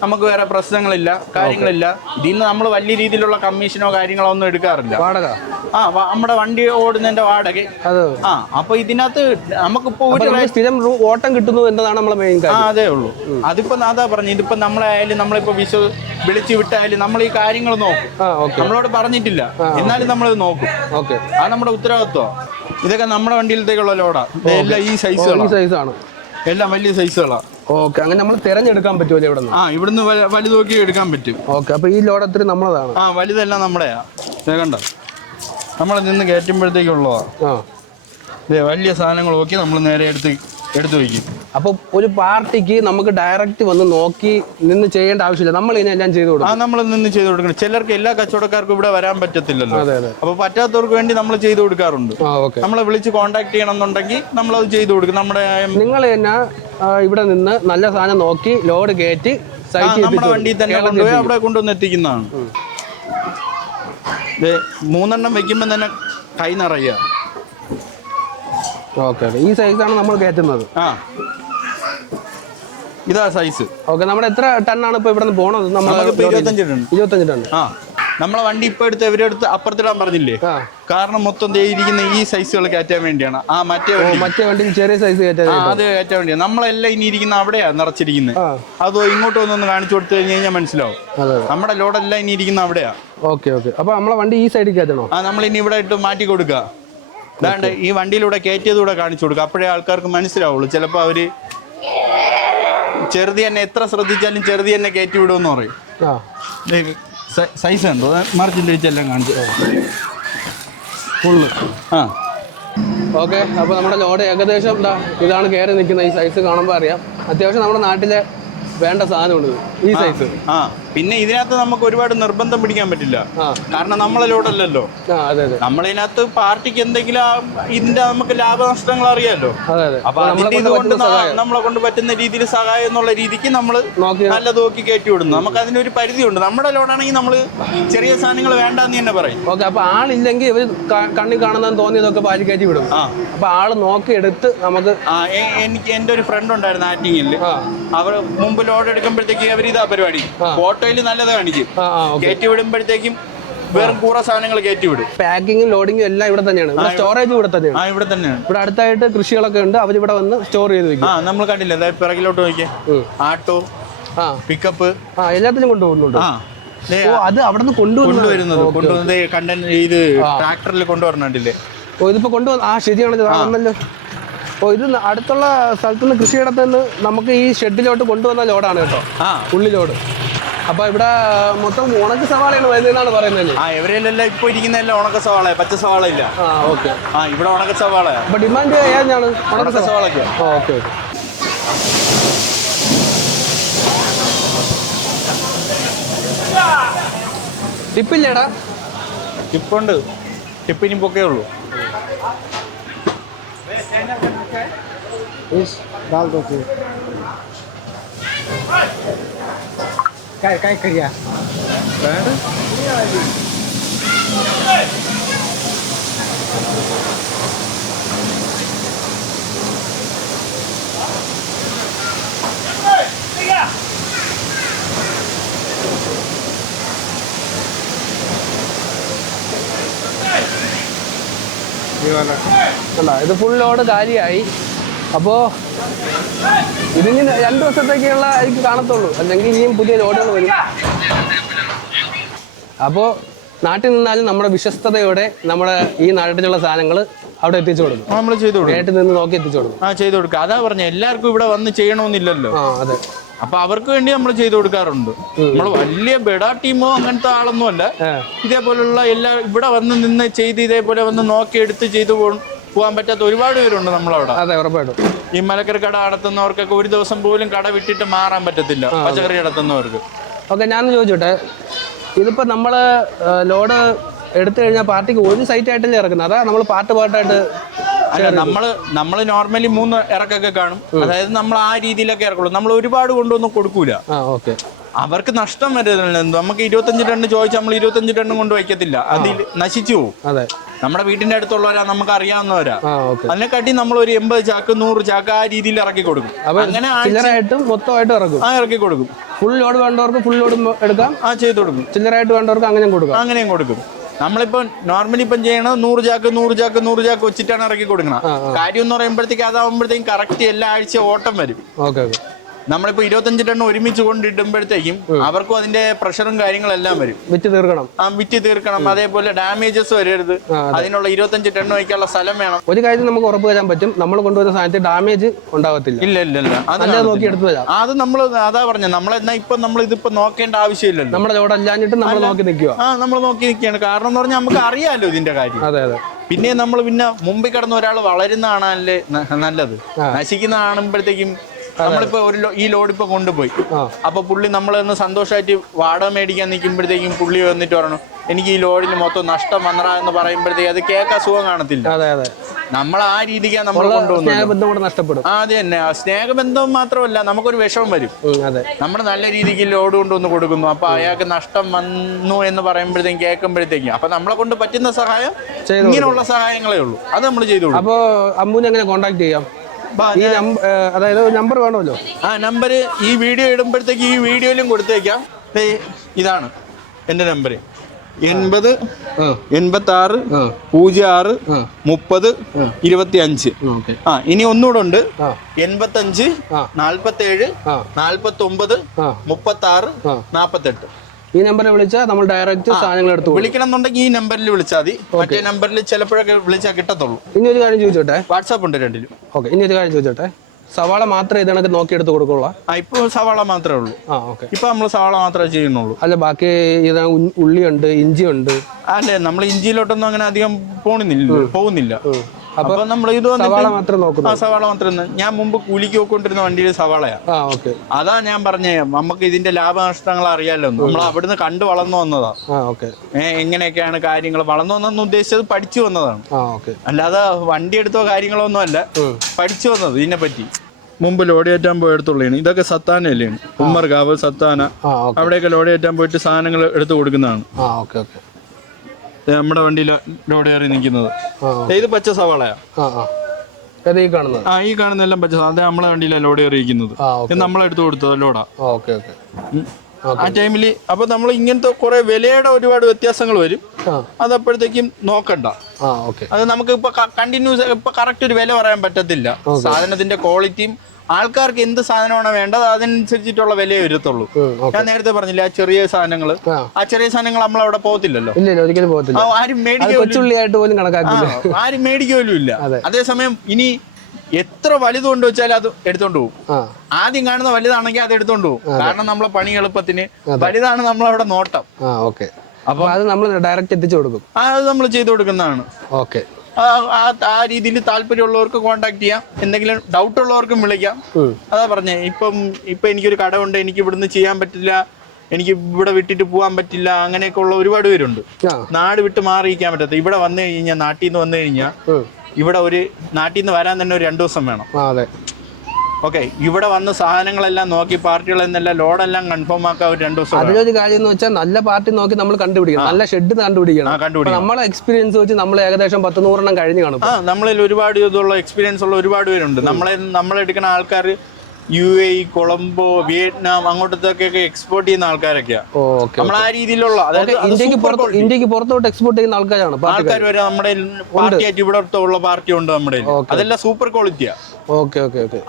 നമുക്ക് വേറെ പ്രശ്നങ്ങളില്ല, കാര്യങ്ങളില്ല. ഇതിന്ന് നമ്മൾ വലിയ രീതിയിലുള്ള കമ്മീഷനോ കാര്യങ്ങളോ ഒന്നും എടുക്കാറില്ല. നമ്മുടെ വണ്ടി ഓടുന്നതിന്റെ വാടക. അപ്പൊ ഇതിനകത്ത് നമുക്കിപ്പോ സ്ഥിരം ഓട്ടം കിട്ടുന്നു എന്നതാണ് നമ്മളെ മെയിൻ കാര്യം. അതേ ഉള്ളൂ. അതിപ്പോ അതാ പറഞ്ഞു, ഇതിപ്പോ നമ്മളായാലും നമ്മളിപ്പോ വിളിച്ചു വിട്ടായാലും നമ്മൾ ഈ കാര്യങ്ങൾ നോക്കും. നമ്മളോട് പറഞ്ഞിട്ടില്ല, എന്നാലും നമ്മളിത് നോക്കും. അത് നമ്മുടെ ഉത്തരവാദിത്വം. ഇതൊക്കെ നമ്മുടെ വണ്ടിയിലത്തേക്കുള്ള ലോഡാ. എല്ലാം ഈ സൈസാണ്, എല്ലാം വലിയ സൈസുകളാണ്. അങ്ങനെ നമ്മൾ തിരഞ്ഞെടുക്കാൻ പറ്റുമല്ലോ ഇവിടെ നിന്ന്? ഇവിടുന്ന് വലുത് നോക്കി എടുക്കാൻ പറ്റും. അപ്പൊ ഈ ലോഡ് അത്ര നമ്മളതാണ്? വലുതെല്ലാം നമ്മുടെയാ. കണ്ട, നമ്മൾ നിന്ന് കയറ്റുമ്പോഴത്തേക്കുള്ളതാ. വലിയ സാധനങ്ങൾ നോക്കി നമ്മൾ നേരെ എടുത്തു വയ്ക്കും. അപ്പൊ ഒരു പാർട്ടിക്ക് നമുക്ക് ഡയറക്റ്റ് വന്ന് നോക്കി നിന്ന് ചെയ്യേണ്ട ആവശ്യമില്ല, നമ്മൾ ഇതിനെല്ലാം ചെയ്തു കൊടുക്കും. നമ്മൾ നിന്ന് ചെയ്തു കൊടുക്കണം. ചിലർക്ക് എല്ലാ കച്ചവടക്കാർക്കും ഇവിടെ വരാൻ പറ്റത്തില്ലല്ലോ. അപ്പൊ പറ്റാത്തവർക്ക് വേണ്ടി നമ്മൾ ചെയ്തു കൊടുക്കാറുണ്ട്. നമ്മളെ വിളിച്ച് കോൺടാക്ട് ചെയ്യണം എന്നുണ്ടെങ്കിൽ നമ്മളത് ചെയ്തു കൊടുക്കും. നിങ്ങൾ തന്നെ ഇവിടെ നിന്ന് നല്ല സാധനം നോക്കി ലോഡ് കയറ്റി നമ്മുടെ വണ്ടിയിൽ തന്നെ കൊണ്ടുപോയി അവിടെ കൊണ്ടുവന്ന് എത്തിക്കുന്നതാണ്. 3 എണ്ണം വെക്കുമ്പോൾ തന്നെ കൈ നിറയുക. ഈ സൈസാണ് നമ്മൾ കയറ്റുന്നത്. ഇതാ സൈസ്. നമ്മുടെ എത്ര ടണ്ണാണ് ഇപ്പൊ ഇവിടെ നിന്ന് പോണത്? 25 ടൺ. നമ്മളെ വണ്ടി ഇപ്പൊ എടുത്ത് ഇവരെടുത്ത് അപ്പുറത്തിടാൻ പറഞ്ഞില്ലേ? കാരണം മൊത്തം ഇരിക്കുന്ന ഈ സൈസുകൾ കയറ്റാൻ വേണ്ടിയാണ്. മറ്റേ വണ്ടി ചെറിയ സൈസ് അത് കയറ്റാൻ വേണ്ടിയാണ്. നമ്മളെല്ലാം ഇനി ഇരിക്കുന്ന അവിടെയാ നിറച്ചിരിക്കുന്നത്. അതോ ഇങ്ങോട്ട് വന്നൊന്ന് കാണിച്ചു കൊടുത്തു കഴിഞ്ഞാൽ മനസ്സിലാവും. നമ്മുടെ ലോഡെല്ലാം ഇനി ഇരിക്കുന്ന അവിടെയാ. അപ്പൊ നമ്മളെ വണ്ടി ഈ സൈഡിൽ കയറ്റണോ? നമ്മൾ ഇനി ഇവിടെ ഇട്ട് മാറ്റി കൊടുക്കുക. അതാണ്ട് ഈ വണ്ടിയിലൂടെ കയറ്റിയതൂടെ കാണിച്ചു കൊടുക്കുക, അപ്പോഴേ ആൾക്കാർക്ക് മനസ്സിലാവുള്ളൂ. ചിലപ്പോൾ അവര് ചെറുതി തന്നെ എത്ര ശ്രദ്ധിച്ചാലും ചെറുതി തന്നെ കയറ്റി വിടുമെന്ന് പറയും. സൈസ് ഉണ്ടോ മറിച്ചിട്ട് വെച്ചെല്ലാം കാണിച്ചു ഫുള്ള്. ആ ഓക്കെ, അപ്പോൾ നമ്മുടെ ലോഡ് ഏകദേശം ഇതാണ് കയറി നിൽക്കുന്നത്. ഈ സൈസ് കാണുമ്പോൾ അറിയാം അത്യാവശ്യം നമ്മുടെ നാട്ടിലെ വേണ്ട സാധനമുണ്ട് ഈ സൈസ്. ആ പിന്നെ ഇതിനകത്ത് നമുക്ക് ഒരുപാട് നിർബന്ധം പിടിക്കാൻ പറ്റില്ല, കാരണം നമ്മളെ ലോഡല്ലല്ലോ. നമ്മളിതിനകത്ത് പാർട്ടിക്ക് എന്തെങ്കിലും ഇതിന്റെ നമുക്ക് ലാഭനഷ്ടങ്ങൾ അറിയാമല്ലോ. അപ്പൊ അതിന്റെ ഇതുകൊണ്ട് നമ്മളെ കൊണ്ട് പറ്റുന്ന രീതിയിൽ സഹായം എന്നുള്ള രീതിക്ക് നമ്മൾ നല്ലത് നോക്കി കയറ്റി വിടുന്നു. നമുക്ക് അതിനൊരു പരിധിയുണ്ട്. നമ്മുടെ ലോഡാണെങ്കിൽ നമ്മൾ ചെറിയ സാധനങ്ങൾ വേണ്ടെന്ന് തന്നെ പറയും. ഓക്കെ, അപ്പൊ ആളില്ലെങ്കിൽ ഇവർ കണ്ണി കാണുന്ന തോന്നിയതൊക്കെ പാരി കയറ്റി വിടും. അപ്പൊ ആള് നോക്കി എടുത്ത് നമുക്ക് എനിക്ക് എന്റെ ഒരു ഫ്രണ്ട് ഉണ്ടായിരുന്നു ആറ്റിങ്ങിൽ. അവർ മുമ്പ് ലോഡ് എടുക്കുമ്പോഴത്തേക്ക് അവർ ഇതാ പരിപാടി, ഫോട്ടോയിൽ നല്ലത് കാണിക്കും, കയറ്റി വിടുമ്പോഴത്തേക്കും വേറെ കൂറ സാധനങ്ങൾ കയറ്റി വിടും. പാക്കിങ്ങും ലോഡിങ്ങും എല്ലാം ഇവിടെ തന്നെയാണ്, സ്റ്റോറേജ് ഇവിടെ തന്നെയാണ്. ഇവിടെ തന്നെയാണ്. ഇവിടെ അടുത്തായിട്ട് കൃഷികളൊക്കെ ഉണ്ട്, അവരിവിടെ വന്ന് സ്റ്റോർ ചെയ്ത് വെക്കും. നമ്മൾ കണ്ടില്ല, അതായത് പിറകിലോട്ട് നോക്കിയേ, ആട്ടോ, പിക്കപ്പ്, എല്ലാത്തിനും കൊണ്ടുപോകുന്നുണ്ട്. അത് അവിടെ നിന്ന് കൊണ്ടുവരുന്നത് കണ്ടന്റ് ഇത് ട്രാക്ടറിൽ കൊണ്ടുവരണണ്ടില്ലേ? ഇതിപ്പോ കൊണ്ടുവന്നു. ശരിയാണ്, വന്നല്ലോ. ഇത് അടുത്തുള്ള സ്ഥലത്തുനിന്ന് കൃഷിയിടത്ത് നിന്ന് നമുക്ക് ഈ ഷെഡിലോട്ട് കൊണ്ടുവന്ന ലോഡാണ് കേട്ടോ, ഉള്ളി ലോഡ്. അപ്പൊ ഇവിടെ മൊത്തം ഉണക്ക സവാളയാണ് വരുന്നതെന്നാണ് പറയുന്നത്. ഇവരെല്ലാം ഇപ്പൊ ഇരിക്കുന്നതെല്ലാം ഉണക്ക സവാള, പച്ച സവാള ഇല്ല. ഓക്കെ, ഇവിടെ ഉണക്ക സവാള. അപ്പൊ ഡിമാൻഡ് ഏതാണ്? ഉണക്ക സവാളയ്ക്ക്. ഓക്കെ. ടിപ്പില്ലേടാ? ടിപ്പുണ്ട്, ടിപ്പ് ഇനി പൊക്കേ ഉള്ളൂ. डाल दो फिर काय करिया ഇത് ഫുൾ ലോഡ് കാലിയായി. അപ്പോൾ ഇതിന് 2 ദിവസത്തേക്കുള്ള എനിക്ക് കാണത്തുള്ളൂ, അല്ലെങ്കിൽ ഇനിയും പുതിയ ലോഡുകൾ വരും. അപ്പോൾ നാട്ടിൽ നിന്നാലും നമ്മുടെ വിശ്വസ്തയോടെ നമ്മുടെ ഈ നാട്ടിലുള്ള സാധനങ്ങൾ അവിടെ എത്തിച്ചു കൊടുക്കും. നമ്മൾ ചെയ്തു കൊടുക്കും, നേരിട്ട് നിന്ന് നോക്കി എത്തിച്ചു കൊടുക്കും. ചെയ്തു കൊടുക്കുക. അതാ പറഞ്ഞ എല്ലാവർക്കും ഇവിടെ വന്ന് ചെയ്യണമെന്നില്ലല്ലോ. അതെ. അപ്പൊ അവർക്ക് വേണ്ടി നമ്മൾ ചെയ്തു കൊടുക്കാറുണ്ട്. നമ്മൾ വലിയ ബെഡാ ടീമോ അങ്ങനത്തെ ആളൊന്നും അല്ല. ഇതേപോലുള്ള എല്ലാ ഇവിടെ വന്ന് നിന്ന് ചെയ്ത് ഇതേപോലെ വന്ന് നോക്കി എടുത്ത് ചെയ്തു പോകാൻ പറ്റാത്ത ഒരുപാട് പേരുണ്ട് നമ്മളവിടെ. അതെ, ഉറപ്പായിട്ടും. ഈ മലക്കറി കട നടത്തുന്നവർക്കൊക്കെ ഒരു ദിവസം പോലും കട വിട്ടിട്ട് മാറാൻ പറ്റത്തില്ല, പച്ചക്കറി നടത്തുന്നവർക്ക്. ഓക്കെ, ഞാൻ ചോദിച്ചോട്ടെ, ഇതിപ്പോ നമ്മള് ലോഡ് എടുത്തു കഴിഞ്ഞാൽ പാർട്ടിക്ക് ഒരു സൈറ്റ് ആയിട്ടല്ലേ ഇറക്കുന്നത്? അതാ നമ്മൾ പാർട്ടായിട്ട്? അല്ല, നമ്മള് നോർമലി 3 ഇറക്കൊക്കെ കാണും. അതായത് നമ്മൾ ആ രീതിയിലൊക്കെ ഇറക്കുള്ളൂ. നമ്മൾ ഒരുപാട് കൊണ്ടൊന്നും കൊടുക്കൂല. ഓക്കെ, അവർക്ക് നഷ്ടം വരുന്നില്ല. നമുക്ക് 25 ടണ്ണ് ചോദിച്ചാൽ നമ്മൾ 25 ടണ്ണും കൊണ്ട് വയ്ക്കത്തില്ല, അതിൽ നശിച്ചു പോകും. അതെ, നമ്മുടെ വീട്ടിന്റെ അടുത്തുള്ളവരാ, നമുക്ക് അറിയാവുന്നവരാ. അതിനെക്കാട്ടി നമ്മൾ ഒരു 80 ചാക്ക് 100 ചാക്ക് ആ രീതിയിൽ ഇറക്കി കൊടുക്കും. അങ്ങനെ മൊത്തമായിട്ട് ഇറക്കും. ഇറക്കി കൊടുക്കും. ഫുൾ ലോഡ് വേണ്ടവർക്ക് ഫുൾ ലോഡ് എടുക്കാം, ചെയ്ത് കൊടുക്കും. ചില്ലറായിട്ട് വേണ്ടവർക്ക് അങ്ങനെയും കൊടുക്കും. നമ്മളിപ്പോ നോർമലി ഇപ്പം ചെയ്യണത് 100 ചാക്ക് വെച്ചിട്ടാണ് ഇറക്കി കൊടുക്കണം. കാര്യം എന്ന് പറയുമ്പോഴത്തേക്ക് അതാവുമ്പോഴത്തേക്കും കറക്റ്റ് എല്ലാ ആഴ്ച ഓട്ടം വരും. നമ്മളിപ്പോ 25 ടൺ ഒരുമിച്ച് കൊണ്ടിടുമ്പോഴത്തേക്കും അവർക്കും അതിന്റെ പ്രഷറും കാര്യങ്ങളെല്ലാം വരും. വിറ്റ് തീർക്കണം. അതേപോലെ ഡാമേജസ് വരരുത്. അതിനുള്ള 25 ടൺ വയ്ക്കാനുള്ള സ്ഥലം വേണം. ഒരു കാര്യം നമുക്ക് ഉറപ്പ് തരാൻ പറ്റും, നമ്മൾ കൊണ്ടുവരുന്ന സാധനത്തിൽ ഡാമേജ് ഉണ്ടാവത്തില്ല. ഇല്ല, അത് നമ്മൾ അതാ പറഞ്ഞ നമ്മളെന്നാ ഇപ്പൊ നമ്മൾ ഇതിപ്പോ നോക്കേണ്ട ആവശ്യമില്ലല്ലോ. നമ്മുടെ ലോഡ് അല്ലാഞ്ഞിട്ട് നമ്മൾ നോക്കി നിൽക്കുക. നമ്മൾ നോക്കി നിൽക്കുകയാണ്. കാരണം എന്ന് പറഞ്ഞാൽ നമുക്ക് അറിയാലോ ഇതിന്റെ കാര്യം. അതെ. പിന്നെ നമ്മൾ മുമ്പിൽ കിടന്ന ഒരാൾ വളരുന്ന കാണാനല്ലേ നല്ലത്. നശിക്കുന്ന കാണുമ്പോഴത്തേക്കും നമ്മളിപ്പോ ഈ ലോഡ് ഇപ്പൊ കൊണ്ടുപോയി, അപ്പൊ പുള്ളി നമ്മളൊന്ന് സന്തോഷമായിട്ട് വാടക മേടിക്കാൻ നിൽക്കുമ്പോഴത്തേക്കും പുള്ളി വന്നിട്ട് പറഞ്ഞു എനിക്ക് ഈ ലോഡിന് മൊത്തം നഷ്ടം വന്നടാ എന്ന് പറയുമ്പോഴത്തേക്ക് അത് കേൾക്കാൻ സുഖം കാണത്തില്ല. നമ്മൾ ആ രീതിക്കാണ് നമ്മൾ കൊണ്ടുപോകുന്നത്. നഷ്ടപ്പെടും. അത് തന്നെ, സ്നേഹബന്ധം മാത്രമല്ല നമുക്കൊരു വിഷമം വരും. നമ്മൾ നല്ല രീതിക്ക് ലോഡ് കൊണ്ടുവന്ന് കൊടുക്കുന്നു, അപ്പൊ അയാൾക്ക് നഷ്ടം വന്നു എന്ന് പറയുമ്പോഴത്തേക്കും കേൾക്കുമ്പോഴത്തേക്കും അപ്പൊ നമ്മളെ കൊണ്ട് പറ്റുന്ന സഹായം ഇങ്ങനെയുള്ള സഹായങ്ങളേ ഉള്ളൂ. അത് നമ്മൾ ചെയ്തോളൂ. അപ്പൊ അമ്മുവിനെ എങ്ങനെ കോൺടാക്ട് ചെയ്യാം? അതായത് നമ്പർ വേണമല്ലോ. നമ്പർ ഈ വീഡിയോ ഇടുമ്പോഴത്തേക്ക് ഈ വീഡിയോയിലും കൊടുത്തേക്കാം. ഇതാണ് എൻ്റെ നമ്പർ, 80 86 06 30 25. ഇനി ഒന്നുകൂടെ ഉണ്ട്, 85 47 49 36 48. ഈ നമ്പറിൽ വിളിച്ചാൽ നമ്മൾ ഡയറക്റ്റ് സാധനങ്ങൾ എടുത്ത് വിളിക്കണം എന്നുണ്ടെങ്കിൽ ഈ നമ്പറിൽ വിളിച്ചാൽ മതി. മറ്റേ നമ്പറിൽ ചിലപ്പോഴൊക്കെ വിളിച്ചാൽ കിട്ടത്തുള്ളൂ. ഇനി ഒരു കാര്യം ചോദിച്ചോട്ടെ, വാട്സാപ്പ് ഉണ്ട് രണ്ടിലും. ഓക്കെ, ഇനി ഒരു കാര്യം ചോദിച്ചോട്ടെ, സവാള മാത്രമേ ഇത് കണക്ക് നോക്കിയെടുത്ത് കൊടുക്കുള്ളൂ? ഇപ്പോൾ സവാള മാത്രമേ ഉള്ളൂ. ഓക്കെ. ഇപ്പൊ നമ്മൾ സവാള മാത്രമേ ചെയ്യുന്നുള്ളൂ. അല്ല, ബാക്കി ഇത് ഉള്ളിയുണ്ട്, ഇഞ്ചിയുണ്ട്. അല്ലേ, നമ്മൾ ഇഞ്ചിയിലോട്ടൊന്നും അങ്ങനെ അധികം പോകുന്നില്ല. അപ്പൊ നമ്മൾ ഇത് സവാള മാത്രം നോക്കുന്നു. സവാള മാത്രം. ഞാൻ മുമ്പ് കൂലിക്ക് പോയിക്കൊണ്ടിരുന്ന വണ്ടിയിൽ സവാളയാ. അതാ ഞാൻ പറഞ്ഞേ, നമുക്ക് ഇതിന്റെ ലാഭനഷ്ടങ്ങൾ അറിയാലോ. നമ്മൾ അവിടുന്ന് കണ്ടു വളർന്നു വന്നതാ. എങ്ങനെയൊക്കെയാണ് കാര്യങ്ങൾ വളർന്നു വന്നെന്ന് ഉദ്ദേശിച്ചത് പഠിച്ചു വന്നതാണ്. അല്ലാതെ വണ്ടി എടുത്തോ കാര്യങ്ങളോ ഒന്നും അല്ല, പഠിച്ചു വന്നത് ഇതിനെ പറ്റി. മുമ്പ് ലോഡ് കയറ്റാൻ പോയെടുത്തുള്ളതാണ്. ഇതൊക്കെ സത്താനല്ലേ, ഉമ്മർകാവ്, സത്താന, അവിടെയൊക്കെ ലോഡ് കയറ്റാൻ പോയിട്ട് സാധനങ്ങൾ എടുത്തു കൊടുക്കുന്നതാണ്. നമ്മുടെ വണ്ടിയിൽ ലോഡ് കയറി നിൽക്കുന്നത് ഇത് പച്ച സവാളയാ. ഈ കാണുന്നെല്ലാം പച്ച. അതെ, നമ്മളെ വണ്ടിയിലാണ് ലോഡ് കയറിയിരിക്കുന്നത്. ഇത് നമ്മളെടുത്ത് കൊടുത്തത് ലോഡാ. ആ ടൈമില് അപ്പൊ നമ്മൾ ഇങ്ങനത്തെ കുറെ വിലയുടെ ഒരുപാട് വ്യത്യാസങ്ങൾ വരും. അതപ്പോഴത്തേക്കും നോക്കണ്ട. അത് നമുക്ക് ഇപ്പൊ കണ്ടിന്യൂസ് ഇപ്പൊ കറക്റ്റ് ഒരു വില പറയാൻ പറ്റത്തില്ല. സാധനത്തിന്റെ ക്വാളിറ്റിയും ആൾക്കാർക്ക് എന്ത് സാധനമാണോ വേണ്ടത് അതിനനുസരിച്ചിട്ടുള്ള വിലയെ വരത്തുള്ളൂ. ഞാൻ നേരത്തെ പറഞ്ഞില്ല, ആ ചെറിയ സാധനങ്ങൾ നമ്മളവിടെ പോകത്തില്ലല്ലോ. ആരും മേടിക്കുമല്ലോ ഇല്ല. അതേസമയം ഇനി എത്ര വലുത് കൊണ്ട് വെച്ചാലും അത് എടുത്തോണ്ട് പോകും. ആദ്യം കാണുന്ന വലുതാണെങ്കിൽ അത് എടുത്തോണ്ട് പോകും. കാരണം നമ്മളെ പണി എളുപ്പത്തിന് വലുതാണ് നമ്മളവിടെ നോട്ടം. അപ്പൊ അത് നമ്മൾ ഡയറക്റ്റ് എത്തിച്ചു കൊടുക്കും. അത് നമ്മൾ ചെയ്തു കൊടുക്കുന്നതാണ്. ആ രീതിയിൽ താല്പര്യമുള്ളവർക്ക് കോൺടാക്ട് ചെയ്യാം. എന്തെങ്കിലും ഡൗട്ട് ഉള്ളവർക്കും വിളിക്കാം. അതാ പറഞ്ഞേ, ഇപ്പൊ എനിക്കൊരു കടമുണ്ട്, എനിക്ക് ഇവിടുന്ന് ചെയ്യാൻ പറ്റില്ല, എനിക്ക് ഇവിടെ വിട്ടിട്ട് പോകാൻ പറ്റില്ല, അങ്ങനെയൊക്കെ ഉള്ള ഒരുപാട് പേരുണ്ട്. നാട് വിട്ട് മാറിയിരിക്കാൻ പറ്റത്ത. ഇവിടെ വന്നു കഴിഞ്ഞാൽ, നാട്ടിൽ നിന്ന് വന്നു കഴിഞ്ഞാൽ, ഇവിടെ നാട്ടിൽ നിന്ന് വരാൻ തന്നെ ഒരു 2 ദിവസം വേണം. ഓക്കെ, ഇവിടെ വന്ന് സാധനങ്ങളെല്ലാം നോക്കി പാർട്ടികളെന്നെല്ലാം ലോഡെല്ലാം കൺഫേം ആക്കാൻ ഒരു 2 ദിവസം. അതിലൊരു കാര്യം എന്ന് വെച്ചാൽ നല്ല പാർട്ടി നോക്കി നമ്മൾ കണ്ടുപിടിക്കണം, നല്ല ഷെഡ് കണ്ടുപിടിക്കണം. നമ്മളെ എക്സ്പീരിയൻസ് വെച്ച് നമ്മൾ ഏകദേശം 10-100 കഴിഞ്ഞു കാണും. നമ്മളിൽ ഒരുപാട് ഇതുള്ള എക്സ്പീരിയൻസ് ഉള്ള ഒരുപാട് പേരുണ്ട്. നമ്മളെടുക്കുന്ന ആൾക്കാർ UAE, കൊളംബോ, വിയറ്റ്നാം അങ്ങോട്ടത്തേക്കൊക്കെ എക്സ്പോർട്ട് ചെയ്യുന്ന ആൾക്കാരൊക്കെയാണ്. നമ്മൾ ആ രീതിയിലുള്ള, അതായത് ഇന്ത്യക്ക് പുറത്തോട്ട് എക്സ്പോർട്ട് ചെയ്യുന്ന ആൾക്കാർ വരെ നമ്മുടെ പാർട്ടിയായിട്ട് ഇവിടെ ഉള്ള പാർട്ടി ഉണ്ട് നമ്മുടെ. അതെല്ലാം സൂപ്പർ ക്വാളിറ്റിയാ.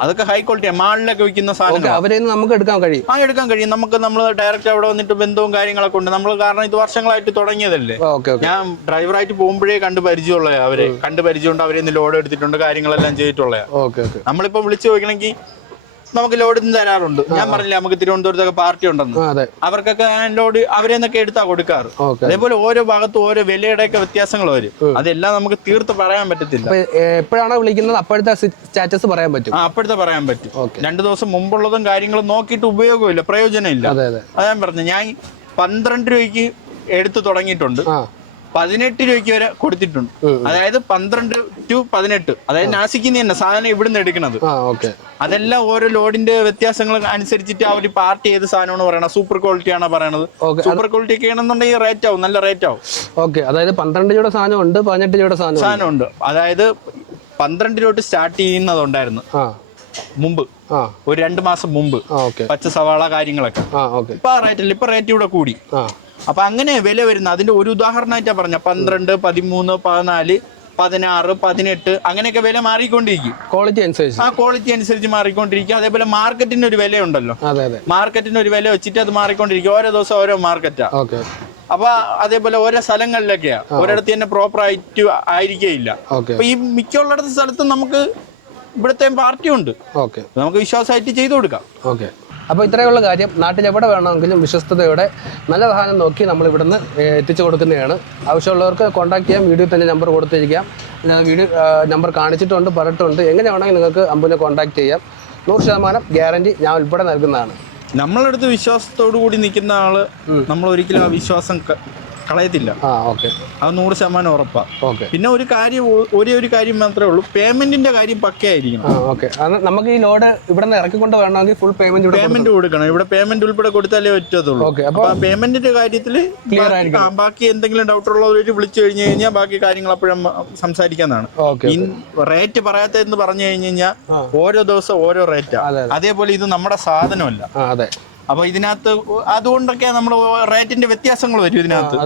അതൊക്കെ ഹൈ ക്വാളിറ്റിയാ. മാളിലൊക്കെ വിൽക്കുന്ന സാധനം അവരെ നമുക്ക് എടുക്കാൻ കഴിയും. നമ്മൾ ഡയറക്റ്റ് അവിടെ വന്നിട്ട് ബന്ധവും കാര്യങ്ങളൊക്കെ ഉണ്ട്. നമ്മൾ കാരണം ഇത് വർഷങ്ങളായിട്ട് തുടങ്ങിയതല്ലേ. ഞാൻ ഡ്രൈവറായിട്ട് പോകുമ്പോഴേ പരിചയമുള്ള അവരെ പരിചയമുണ്ട്. അവരെ ലോഡ് എടുത്തിട്ടുണ്ട്, കാര്യങ്ങളെല്ലാം ചെയ്തിട്ടുള്ള. നമ്മളിപ്പോ വിളിച്ചു ചോദിക്കണമെങ്കിൽ നമുക്ക് ലോഡ് തരാറുണ്ട്. ഞാൻ പറഞ്ഞില്ല, നമുക്ക് തിരുവനന്തപുരത്തൊക്കെ പാർട്ടി ഉണ്ടെന്ന്. അവർക്കൊക്കെ ലോഡ് അവരെ നിന്നൊക്കെ എടുത്താ കൊടുക്കാറ്. അതേപോലെ ഓരോ ഭാഗത്തും ഓരോ വിലയുടെ ഒക്കെ വ്യത്യാസങ്ങൾ വരും. അതെല്ലാം നമുക്ക് തീർത്ത് പറയാൻ പറ്റത്തില്ല. എപ്പോഴാണോ വിളിക്കുന്നത് അപ്പോഴത്തെ സ്റ്റാറ്റസ് പറയാൻ പറ്റും. അപ്പോഴത്തെ പറയാൻ പറ്റും. 2 ദിവസം മുമ്പുള്ളതും കാര്യങ്ങളും നോക്കിയിട്ട് ഉപയോഗമില്ല, പ്രയോജനമില്ല. അതാ ഞാൻ പറഞ്ഞു, ഞാൻ 12 രൂപയ്ക്ക് എടുത്തു തുടങ്ങിയിട്ടുണ്ട്. 18 രൂപയ്ക്ക് വരെ കൊടുത്തിട്ടുണ്ട്. അതായത് 12 to 18. അതായത് നാസിക്കിന്ന് തന്നെ സാധനം ഇവിടുന്ന് എടുക്കുന്നത്. അതെല്ലാം ഓരോ ലോഡിന്റെ വ്യത്യാസങ്ങൾ അനുസരിച്ചിട്ട് അവർ പാർട്ടി ഏത് സാധനമാണ് പറയണത്, സൂപ്പർ ക്വാളിറ്റി ആണോ പറയണത്. സൂപ്പർ ക്വാളിറ്റി ഒക്കെ ആണെന്നുണ്ടെങ്കിൽ റേറ്റ് ആവും, നല്ല റേറ്റ് ആവും. അതായത് 12 രൂപയുടെ സാധനം ഉണ്ട്, 18 രൂപയുടെ സാധനം ഉണ്ട്. അതായത് 12 രൂപ സ്റ്റാർട്ട് ചെയ്യുന്നതുണ്ടായിരുന്നു മുമ്പ്, ഒരു 2 മാസം മുമ്പ്, പച്ച സവാള കാര്യങ്ങളൊക്കെ. ഇപ്പൊ ആ റേറ്റ് ഇപ്പൊ റേറ്റ് ഇവിടെ കൂടി. അപ്പൊ അങ്ങനെ വില വരുന്ന അതിന്റെ ഒരു ഉദാഹരണമായിട്ടാ പറഞ്ഞ 12, 13, 14, 16, 18 അങ്ങനെയൊക്കെ വില മാറിക്കൊണ്ടിരിക്കും. ക്വാളിറ്റി അനുസരിച്ച് മാറിക്കൊണ്ടിരിക്കും. അതേപോലെ മാർക്കറ്റിന് ഒരു വിലയുണ്ടല്ലോ, മാർക്കറ്റിന് ഒരു വില വെച്ചിട്ട് അത് മാറിക്കൊണ്ടിരിക്കും. ഓരോ ദിവസം ഓരോ മാർക്കറ്റാ. അപ്പൊ അതേപോലെ ഓരോ സ്ഥലങ്ങളിലൊക്കെയാ, ഒരിടത്ത് തന്നെ പ്രോപ്പർ ആയിട്ട് ആയിരിക്കില്ല. അപ്പൊ ഈ മിക്കുള്ള സ്ഥലത്തും നമുക്ക് ഇവിടുത്തെ പാർട്ടി ഉണ്ട്, നമുക്ക് വിശ്വാസമായിട്ട് ചെയ്തു കൊടുക്കാം. അപ്പോൾ ഇത്രയുള്ള കാര്യം. നാട്ടിൽ എവിടെ വേണമെങ്കിലും വിശ്വസ്തയോടെ നല്ല സാധനം നോക്കി നമ്മൾ ഇവിടുന്ന് എത്തിച്ചു കൊടുക്കുന്നതാണ്. ആവശ്യമുള്ളവർക്ക് കോൺടാക്ട് ചെയ്യാം. വീഡിയോ തന്നെ നമ്പർ കൊടുത്തിരിക്കാം. വീഡിയോ നമ്പർ കാണിച്ചിട്ടുണ്ട്, പറഞ്ഞിട്ടുണ്ട്. എങ്ങനെ വേണമെങ്കിൽ നിങ്ങൾക്ക് അമ്പുവിനെ കോൺടാക്ട് ചെയ്യാം. 100% ഗ്യാരണ്ടി ഞാൻ ഉൾപ്പെടെ നൽകുന്നതാണ്. നമ്മളടുത്ത് വിശ്വാസത്തോടു കൂടി നിൽക്കുന്ന ആള് നമ്മൾ ഒരിക്കലും ആ വിശ്വാസം കളയത്തില്ല. അത് 100% ഉറപ്പാ. പിന്നെ ഒരു കാര്യം മാത്രമേ ഉള്ളൂ, പേയ്മെന്റിന്റെ കാര്യം പക്കയായിരിക്കണം. നമുക്ക് ഈ ലോഡ് ഇവിടെ നിന്ന് ഇറക്കിക്കൊണ്ട് വേണമെങ്കിൽ ഫുൾ പേയ്മെന്റ് കൊടുക്കണം. ഇവിടെ പേയ്മെന്റ് ഉൾപ്പെടെ കൊടുത്താലേ പറ്റത്തുള്ളൂ. അപ്പൊ പേയ്മെന്റിന്റെ കാര്യത്തിൽ ബാക്കി എന്തെങ്കിലും ഡൗട്ട് ഉള്ളവർ വിളിച്ചു കഴിഞ്ഞാൽ ബാക്കി കാര്യങ്ങൾ അപ്പോഴും സംസാരിക്കാന്നാണ്. റേറ്റ് പറയാത്തെന്ന് പറഞ്ഞു കഴിഞ്ഞാൽ ഓരോ ദിവസം ഓരോ റേറ്റാ. അതേപോലെ ഇത് നമ്മുടെ സാധനമല്ല. അപ്പൊ ഇതിനകത്ത് അതുകൊണ്ടൊക്കെ നമ്മൾ റേറ്റിന്റെ വ്യത്യാസങ്ങൾ വരും ഇതിനകത്ത്.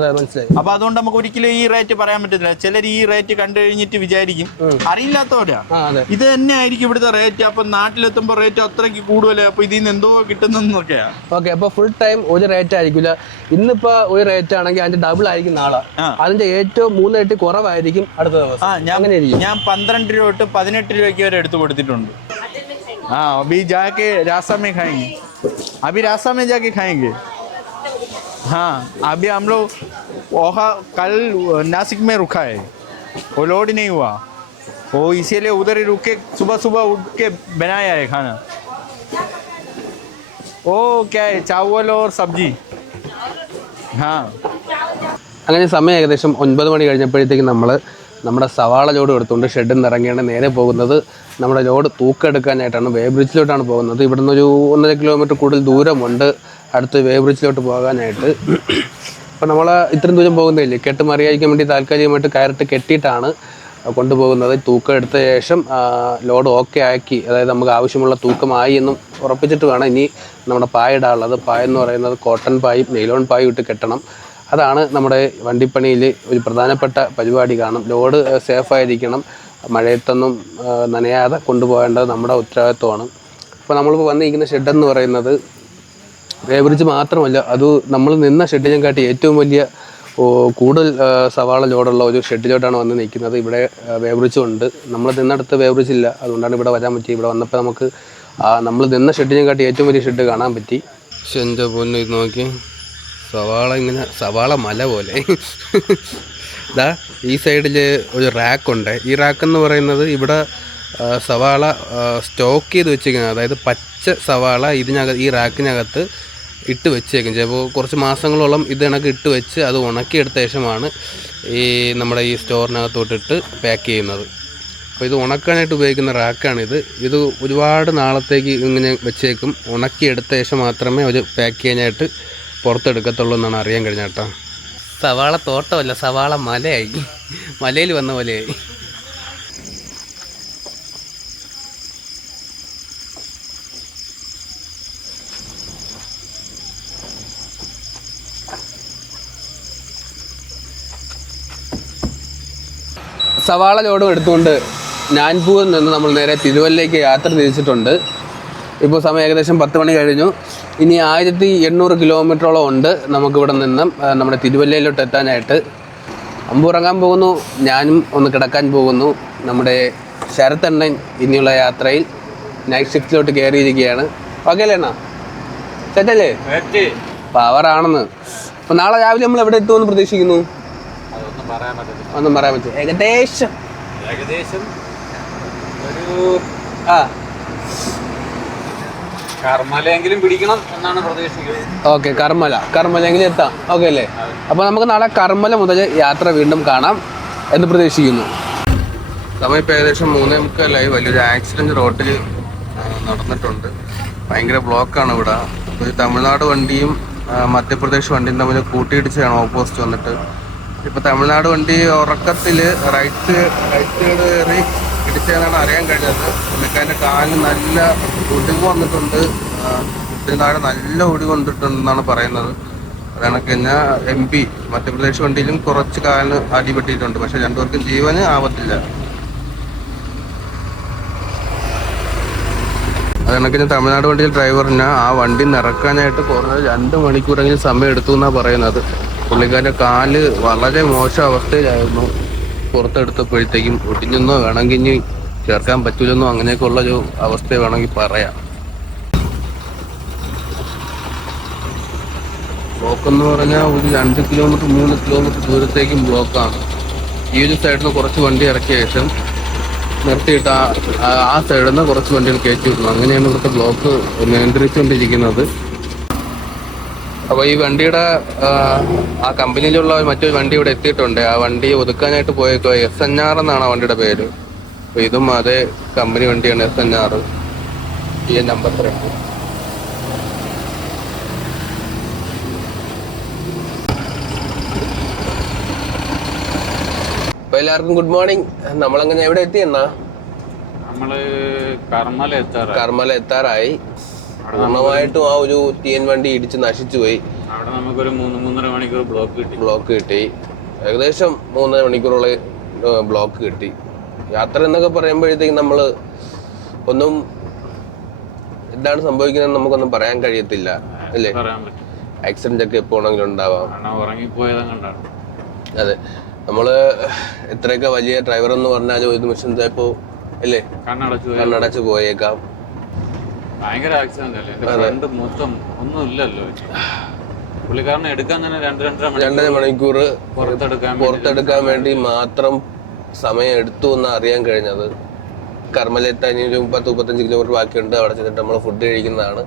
അപ്പൊ അതുകൊണ്ട് നമുക്ക് ഒരിക്കലും ഈ റേറ്റ് പറയാൻ പറ്റത്തില്ല. ചിലർ ഈ റേറ്റ് കണ്ടു കഴിഞ്ഞിട്ട് വിചാരിക്കും, അറിയില്ലാത്തവരാ ഇത് തന്നെ ആയിരിക്കും ഇവിടുത്തെ റേറ്റ്, അപ്പൊ നാട്ടിലെത്തുമ്പോ റേറ്റ് അത്രയ്ക്ക് കൂടുതൽ, അപ്പൊ ഇതിൽ നിന്ന് എന്തോ കിട്ടുന്നൊക്കെയാ. ഓക്കെ, അപ്പൊ ഫുൾ ടൈം ഒരു റേറ്റ് ആയിരിക്കില്ല. ഇന്നിപ്പോ ഒരു റേറ്റ് ആണെങ്കിൽ അതിന്റെ ഡബിൾ ആയിരിക്കും നാളെ, അതിന്റെ ഏറ്റവും 3 ഇരട്ടി കുറവായിരിക്കും അടുത്ത ദിവസം. ഞാൻ 12 രൂപ തൊട്ട് 18 രൂപയ്ക്ക് വരെ എടുത്തു കൊടുത്തിട്ടുണ്ട്. अभी जाके रास्ता में खाएंगे, अभी रास्ता में जाके खाएंगे. हाँ, अभी हम लोग कल नासिक में रुका है, वो लोड नहीं हुआ, वो इसीलिए उधर ही रुक के सुबह सुबह उठ के बनाया है खाना. वो क्या है, चावल और सब्जी. हाँ, അങ്ങനെ സമയം ഏകദേശം 9 മണി കഴിഞ്ഞപ്പോഴത്തേക്കും നമ്മുടെ സവാള ലോഡ് എടുത്തുകൊണ്ട് ഷെഡിൽ നിന്ന് ഇറങ്ങിയാണ് നേരെ പോകുന്നത്. നമ്മുടെ ലോഡ് തൂക്കെടുക്കാനായിട്ടാണ് വേ ബ്രിഡ്ജിലോട്ടാണ് പോകുന്നത്. ഇവിടെ നിന്ന് ഒരു 1.5 കിലോമീറ്റർ കൂടുതൽ ദൂരമുണ്ട് അടുത്ത് വേ ബ്രിഡ്ജിലോട്ട് പോകാനായിട്ട്. അപ്പോൾ നമ്മൾ ഇത്രയും ദൂരം പോകുന്നില്ലേ, കെട്ട് മറിയായിരിക്കാൻ വേണ്ടി താൽക്കാലികമായിട്ട് കയറിട്ട് കെട്ടിയിട്ടാണ് കൊണ്ടുപോകുന്നത്. തൂക്കം എടുത്ത ശേഷം ലോഡ് ഓക്കെ ആക്കി, അതായത് നമുക്ക് ആവശ്യമുള്ള തൂക്കമായി എന്നും ഉറപ്പിച്ചിട്ട് വേണം ഇനി നമ്മുടെ പായ ഇടാനുള്ളത്. പായ എന്ന് പറയുന്നത് കോട്ടൺ പായും നെയിലോൺ പായും ഇട്ട് കെട്ടണം. അതാണ് നമ്മുടെ വണ്ടിപ്പണിയിൽ ഒരു പ്രധാനപ്പെട്ട പരിപാടി. കാണും ലോഡ് സേഫായിരിക്കണം, മഴയത്തൊന്നും നനയാതെ കൊണ്ടുപോകേണ്ടത് നമ്മുടെ ഉത്തരവാദിത്വമാണ്. അപ്പോൾ നമ്മളിപ്പോൾ വന്നിരിക്കുന്ന ഷെഡെന്ന് പറയുന്നത് വേ ബ്രിഡ്ജ് മാത്രമല്ല, അത് നമ്മൾ നിന്ന ഷെഡിനെ കാട്ടി ഏറ്റവും വലിയ കൂടുതൽ സവാള ലോഡുള്ള ഒരു ഷെഡിലോട്ടാണ് വന്ന് നിൽക്കുന്നത്. ഇവിടെ വേ ബ്രിഡ്ജും ഉണ്ട്, നമ്മൾ നിന്നടുത്ത് വേ ബ്രിഡ്ജ് ഇല്ല, അതുകൊണ്ടാണ് ഇവിടെ വരാൻ പറ്റി. ഇവിടെ വന്നപ്പോൾ നമുക്ക് നമ്മൾ നിന്ന ഷെഡിനെ കാട്ടി ഏറ്റവും വലിയ ഷെഡ് കാണാൻ പറ്റി. പക്ഷെ എൻ്റെ പൊന്ന് ഇത് നോക്കി, സവാള ഇങ്ങനെ സവാള മല പോലെ. ഇതാ ഈ സൈഡിൽ ഒരു റാക്കുണ്ട്. ഈ റാക്കെന്ന് പറയുന്നത് ഇവിടെ സവാള സ്റ്റോക്ക് ചെയ്ത് വെച്ചേക്കുന്നത്, അതായത് പച്ച സവാള ഈ റാക്കിനകത്ത് ഇട്ട് വെച്ചേക്കും. ചിലപ്പോൾ കുറച്ച് മാസങ്ങളോളം ഇത് കണക്ക് ഇട്ട് വെച്ച് അത് ഉണക്കിയെടുത്ത ശേഷമാണ് ഈ നമ്മുടെ ഈ സ്റ്റോറിനകത്തോട്ടിട്ട് പാക്ക് ചെയ്യുന്നത്. അപ്പോൾ ഇത് ഉണക്കാനായിട്ട് ഉപയോഗിക്കുന്ന റാക്കാണിത്. ഇത് ഒരുപാട് നാളത്തേക്ക് ഇങ്ങനെ വെച്ചേക്കും. ഉണക്കിയെടുത്ത ശേഷം മാത്രമേ ഒരു പാക്ക് ചെയ്യാനായിട്ട് പുറത്തെടുക്കത്തുള്ളൂ എന്നാണ് അറിയാൻ കഴിഞ്ഞ കേട്ടോ. സവാള തോട്ടമല്ല, സവാള മലയായി, മലയിൽ വന്ന പോലെയായി. സവാള ലോഡും എടുത്തുകൊണ്ട് നാഗ്പൂരിൽ നിന്ന് നമ്മൾ നേരെ തിരുവല്ലയ്ക്ക് യാത്ര തിരിച്ചിട്ടുണ്ട്. ഇപ്പോൾ സമയം ഏകദേശം 10 മണി കഴിഞ്ഞു. ഇനി 1800 കിലോമീറ്ററോളം ഉണ്ട് നമുക്കിവിടെ നിന്നും നമ്മുടെ തിരുവല്ലയിലോട്ട് എത്താനായിട്ട്. അമ്പു ഇറങ്ങാൻ പോകുന്നു, ഞാനും ഒന്ന് കിടക്കാൻ പോകുന്നു. നമ്മുടെ ശരത്തണ്ണൻ ഇനിയുള്ള യാത്രയിൽ നൈറ്റ് ഷിഫ്റ്റിലോട്ട് കയറിയിരിക്കുകയാണ്. ഓക്കെ അല്ലേ അണ്ണാ? സെറ്റല്ലേ? പവറാണെന്ന്. അപ്പോൾ നാളെ രാവിലെ നമ്മൾ എവിടെ എത്തുമെന്ന് പ്രതീക്ഷിക്കുന്നു? ഒന്നും പറയാൻ പറ്റും. ഏകദേശം ഒരു കർമ്മലയെങ്കിലും പിടിക്കണം എന്നാണ് പ്രതീക്ഷിക്കുന്നത്. ഓക്കെ, കർമ്മലെങ്കിലും എത്താം. ഓക്കെ അല്ലേ? അപ്പോൾ നമുക്ക് നാളെ കർമ്മല മുതൽ യാത്ര വീണ്ടും കാണാം എന്ന് പ്രതീക്ഷിക്കുന്നു. സമയം ഇപ്പോൾ ഏകദേശം 3:45. വലിയൊരു ആക്സിഡൻറ്റ് റോഡിൽ നടന്നിട്ടുണ്ട്. ഭയങ്കര ബ്ലോക്കാണ് ഇവിടെ. ഒരു തമിഴ്നാട് വണ്ടിയും മധ്യപ്രദേശ് വണ്ടിയും തമ്മിൽ കൂട്ടിയിടിച്ചാണ് ഓപ്പോസിറ്റ് വന്നിട്ട്. ഇപ്പോൾ തമിഴ്നാട് വണ്ടി ഉറക്കത്തിൽ റൈറ്റ് സൈഡ് കയറി ഇടിച്ചതെന്നാണ് അറിയാൻ കഴിഞ്ഞത്. പുള്ളിക്കാരൻ്റെ കാലിന് നല്ല ഒടിവ് വന്നിട്ടുണ്ട്, മുട്ടിന് താഴെ നല്ല ഒടിവ് വന്നിട്ടുണ്ടെന്നാണ് പറയുന്നത്. അതാണൊക്കെ തന്നെ MP മധ്യപ്രദേശ് വണ്ടിയിലും കുറച്ച് കാലിന് അടിപെട്ടിട്ടുണ്ട്. പക്ഷെ രണ്ടുപേർക്കും ജീവന് ആവത്തില്ല. അതാണൊക്കെ ഞാൻ തമിഴ്നാട് വണ്ടിയിൽ ഡ്രൈവറിന് ആ വണ്ടി നിറക്കാനായിട്ട് കുറഞ്ഞത് 2 മണിക്കൂറെങ്കിലും സമയം എടുത്തു എന്നാണ് പറയുന്നത്. പുള്ളിക്കാരൻ്റെ കാല് വളരെ മോശം അവസ്ഥയിലായിരുന്നു. പുറത്തെടുത്തപ്പോഴത്തേക്കും ഒടിഞ്ഞെന്നോ വേണമെങ്കിൽ ഇനി ചേർക്കാൻ പറ്റൂലെന്നോ അങ്ങനെയൊക്കെ ഉള്ളൊരു അവസ്ഥ വേണമെങ്കിൽ പറയാം. ബ്ലോക്കെന്ന് പറഞ്ഞാൽ ഒരു 2 കിലോമീറ്റർ 3 കിലോമീറ്റർ ദൂരത്തേക്കും ബ്ലോക്കാണ്. ഈ ഒരു സൈഡിൽ നിന്ന് കുറച്ച് വണ്ടി ഇറക്കിയ ശേഷം നിർത്തിയിട്ട് ആ സൈഡിൽ നിന്ന് കുറച്ച് വണ്ടികൾ കയറ്റി വിടുന്നു. അങ്ങനെയാണ് ഇവിടുത്തെ ബ്ലോക്ക് നിയന്ത്രിച്ചുകൊണ്ടിരിക്കുന്നത്. അപ്പോൾ ഈ വണ്ടിയുടെ ആ കമ്പനിയിലുള്ള മറ്റൊരു വണ്ടി ഇവിടെ എത്തിയിട്ടുണ്ട്. ആ വണ്ടി ഒതുക്കാനായിട്ട് പോയേക്കോ. SNR എന്നാണ് ആ വണ്ടിയുടെ പേര്. അപ്പോൾ ഇതും അതേ കമ്പനി വണ്ടിയാണ്, SNR നമ്പർ 3. അപ്പോൾ എല്ലാവർക്കും ഗുഡ് മോർണിംഗ്. നമ്മളങ്ങനെ എവിടെ എത്തി എന്നാ? നമ്മള് കർമ്മല എത്താറായി. പൂർണ്ണമായിട്ടും ആ ഒരു TN വണ്ടി ഇടിച്ച് നശിച്ചു പോയി. അവിടെ നമുക്കൊരു 3-3.5 മണിക്കൂർ ബ്ലോക്ക് കിട്ടി. ഏകദേശം 3 മണിക്കൂറോളം ബ്ലോക്ക് കിട്ടി. യാത്ര എന്നൊക്കെ പറയുമ്പോഴത്തേക്കും നമ്മൾ ഒന്നും എന്താണ് സംഭവിക്കുന്നത് നമുക്കൊന്നും പറയാൻ കഴിയത്തില്ല അല്ലേ? ആക്സിഡന്റ് ഒക്കെ എപ്പോ വേണമെങ്കിലും ഉണ്ടാവാം. അതെ, നമ്മള് എത്രയൊക്കെ വലിയ ഡ്രൈവർ എന്ന് പറഞ്ഞാൽ ഒരു നിമിഷം ചിലപ്പോ അല്ലേ കണ്ണടച്ച് പോയേക്കാം. ഭയങ്കര ആക്സിഡന്റ് അല്ലേ? മൊത്തം ഒന്നും ഇല്ലല്ലോ. പുള്ളിക്കാരനെ എടുക്കാൻ തന്നെ 2-2.5 മണിക്കൂർ പുറത്തെടുക്കാൻ വേണ്ടി മാത്രം സമയം എടുത്തു എന്ന് അറിയാൻ കഴിഞ്ഞത്. കർമ്മലെത്താൻ ഇനി ഒരു 30-35 കിലോമീറ്റർ ബാക്കിയുണ്ട്. അവിടെ ചെന്നിട്ട് നമ്മൾ ഫുഡ് കഴിക്കുന്നതാണ്.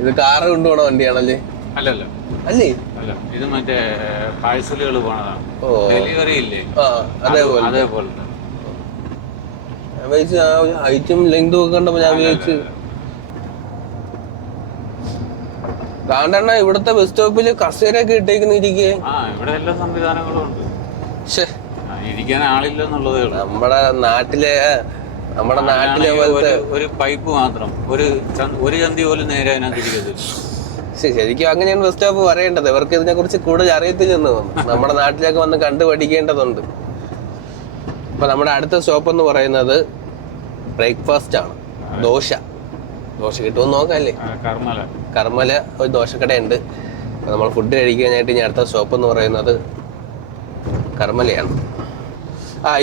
ഇത് കാറ് കൊണ്ടുപോണ വണ്ടിയാണല്ലേ? അല്ലല്ലോ അല്ലേ? അല്ല, ഇത് മറ്റേ പാഴ്സലുകൾ പോണതാണ്. ഡെലിവറി ഇല്ലേ? അതേപോലെ ഹൈറ്റും ലെങ്തും ഒക്കെ കണ്ടപ്പോ ഞാൻ വിചാരിച്ചു കാണ്ടണ്ണ ഇവിടുത്തെ ബസ് സ്റ്റോപ്പില് കസേരയൊക്കെ ഇട്ടേക്കുന്നിരിക്കേ. ഇവിടെ എല്ലാ സംവിധാനങ്ങളും ഉണ്ട്. ഇരിക്കാൻ ആളില്ലെന്നുള്ളതേ ഉള്ളൂ. നമ്മുടെ നാട്ടിലെ പോലത്തെ ഒരു പൈപ്പ് മാത്രം, ഒരു ചന്തി പോലും നേരെ അതിനകത്ത് ഇരിക്കത്തില്ല. ശരിക്കും അങ്ങനെയാണ് ബസ് സ്റ്റോപ്പ് പറയേണ്ടത്. ഇവർക്ക് ഇതിനെ കുറിച്ച് കൂടുതൽ അറിയത്തില്ലെന്ന് തോന്നുന്നു. നമ്മുടെ നാട്ടിലേക്ക് വന്ന് കണ്ടു പഠിക്കേണ്ടതുണ്ട്. അപ്പൊ നമ്മുടെ അടുത്ത സ്റ്റോപ്പ് എന്ന് പറയുന്നത് ബ്രേക്ക്ഫാസ്റ്റ് ആണ്. ദോശ കിട്ടുമെന്ന് നോക്കാല്ലേ? കർമ്മല ഒരു ദോശക്കടയുണ്ട്. അപ്പൊ നമ്മൾ ഫുഡ് കഴിക്കാനായിട്ട് ഇനി അടുത്ത സ്റ്റോപ്പ് എന്ന് പറയുന്നത് കർമ്മലയാണ്.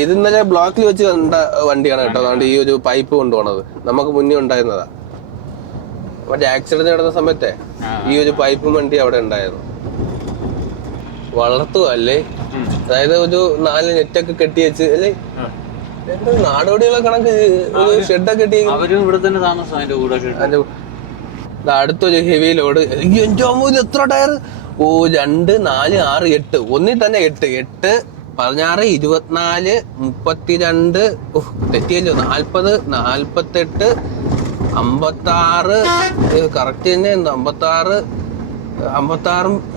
ഇത് ഇന്നലെ ബ്ലോക്കിൽ വെച്ച് കണ്ട വണ്ടിയാണ് കേട്ടോ. അതുകൊണ്ട് ഈ ഒരു പൈപ്പ് കൊണ്ടുപോണത് നമുക്ക് മുന്നേ ഉണ്ടായിരുന്നതാ. മറ്റേ ആക്സിഡന്റ് നടന്ന സമയത്തെ ഈ ഒരു പൈപ്പ് വണ്ടി അവിടെ ഉണ്ടായിരുന്നു. വളർത്തുക അല്ലേ? അതായത് ഒരു 4 നെറ്റൊക്കെ കെട്ടി വെച്ച് അല്ലേ? നാടോടികളെ കണക്ക് ഒരു ഷെഡൊക്കെ കെട്ടി. അടുത്തൊരു ഹെവി ലോഡ്. എത്ര ടയർ? 2, 4, 6, 8. ഒന്നിൽ തന്നെ 8, 16, 24, 32, തെറ്റിയല്ലോ, 40, 48, 56. കറക്റ്റ് തന്നെ 56,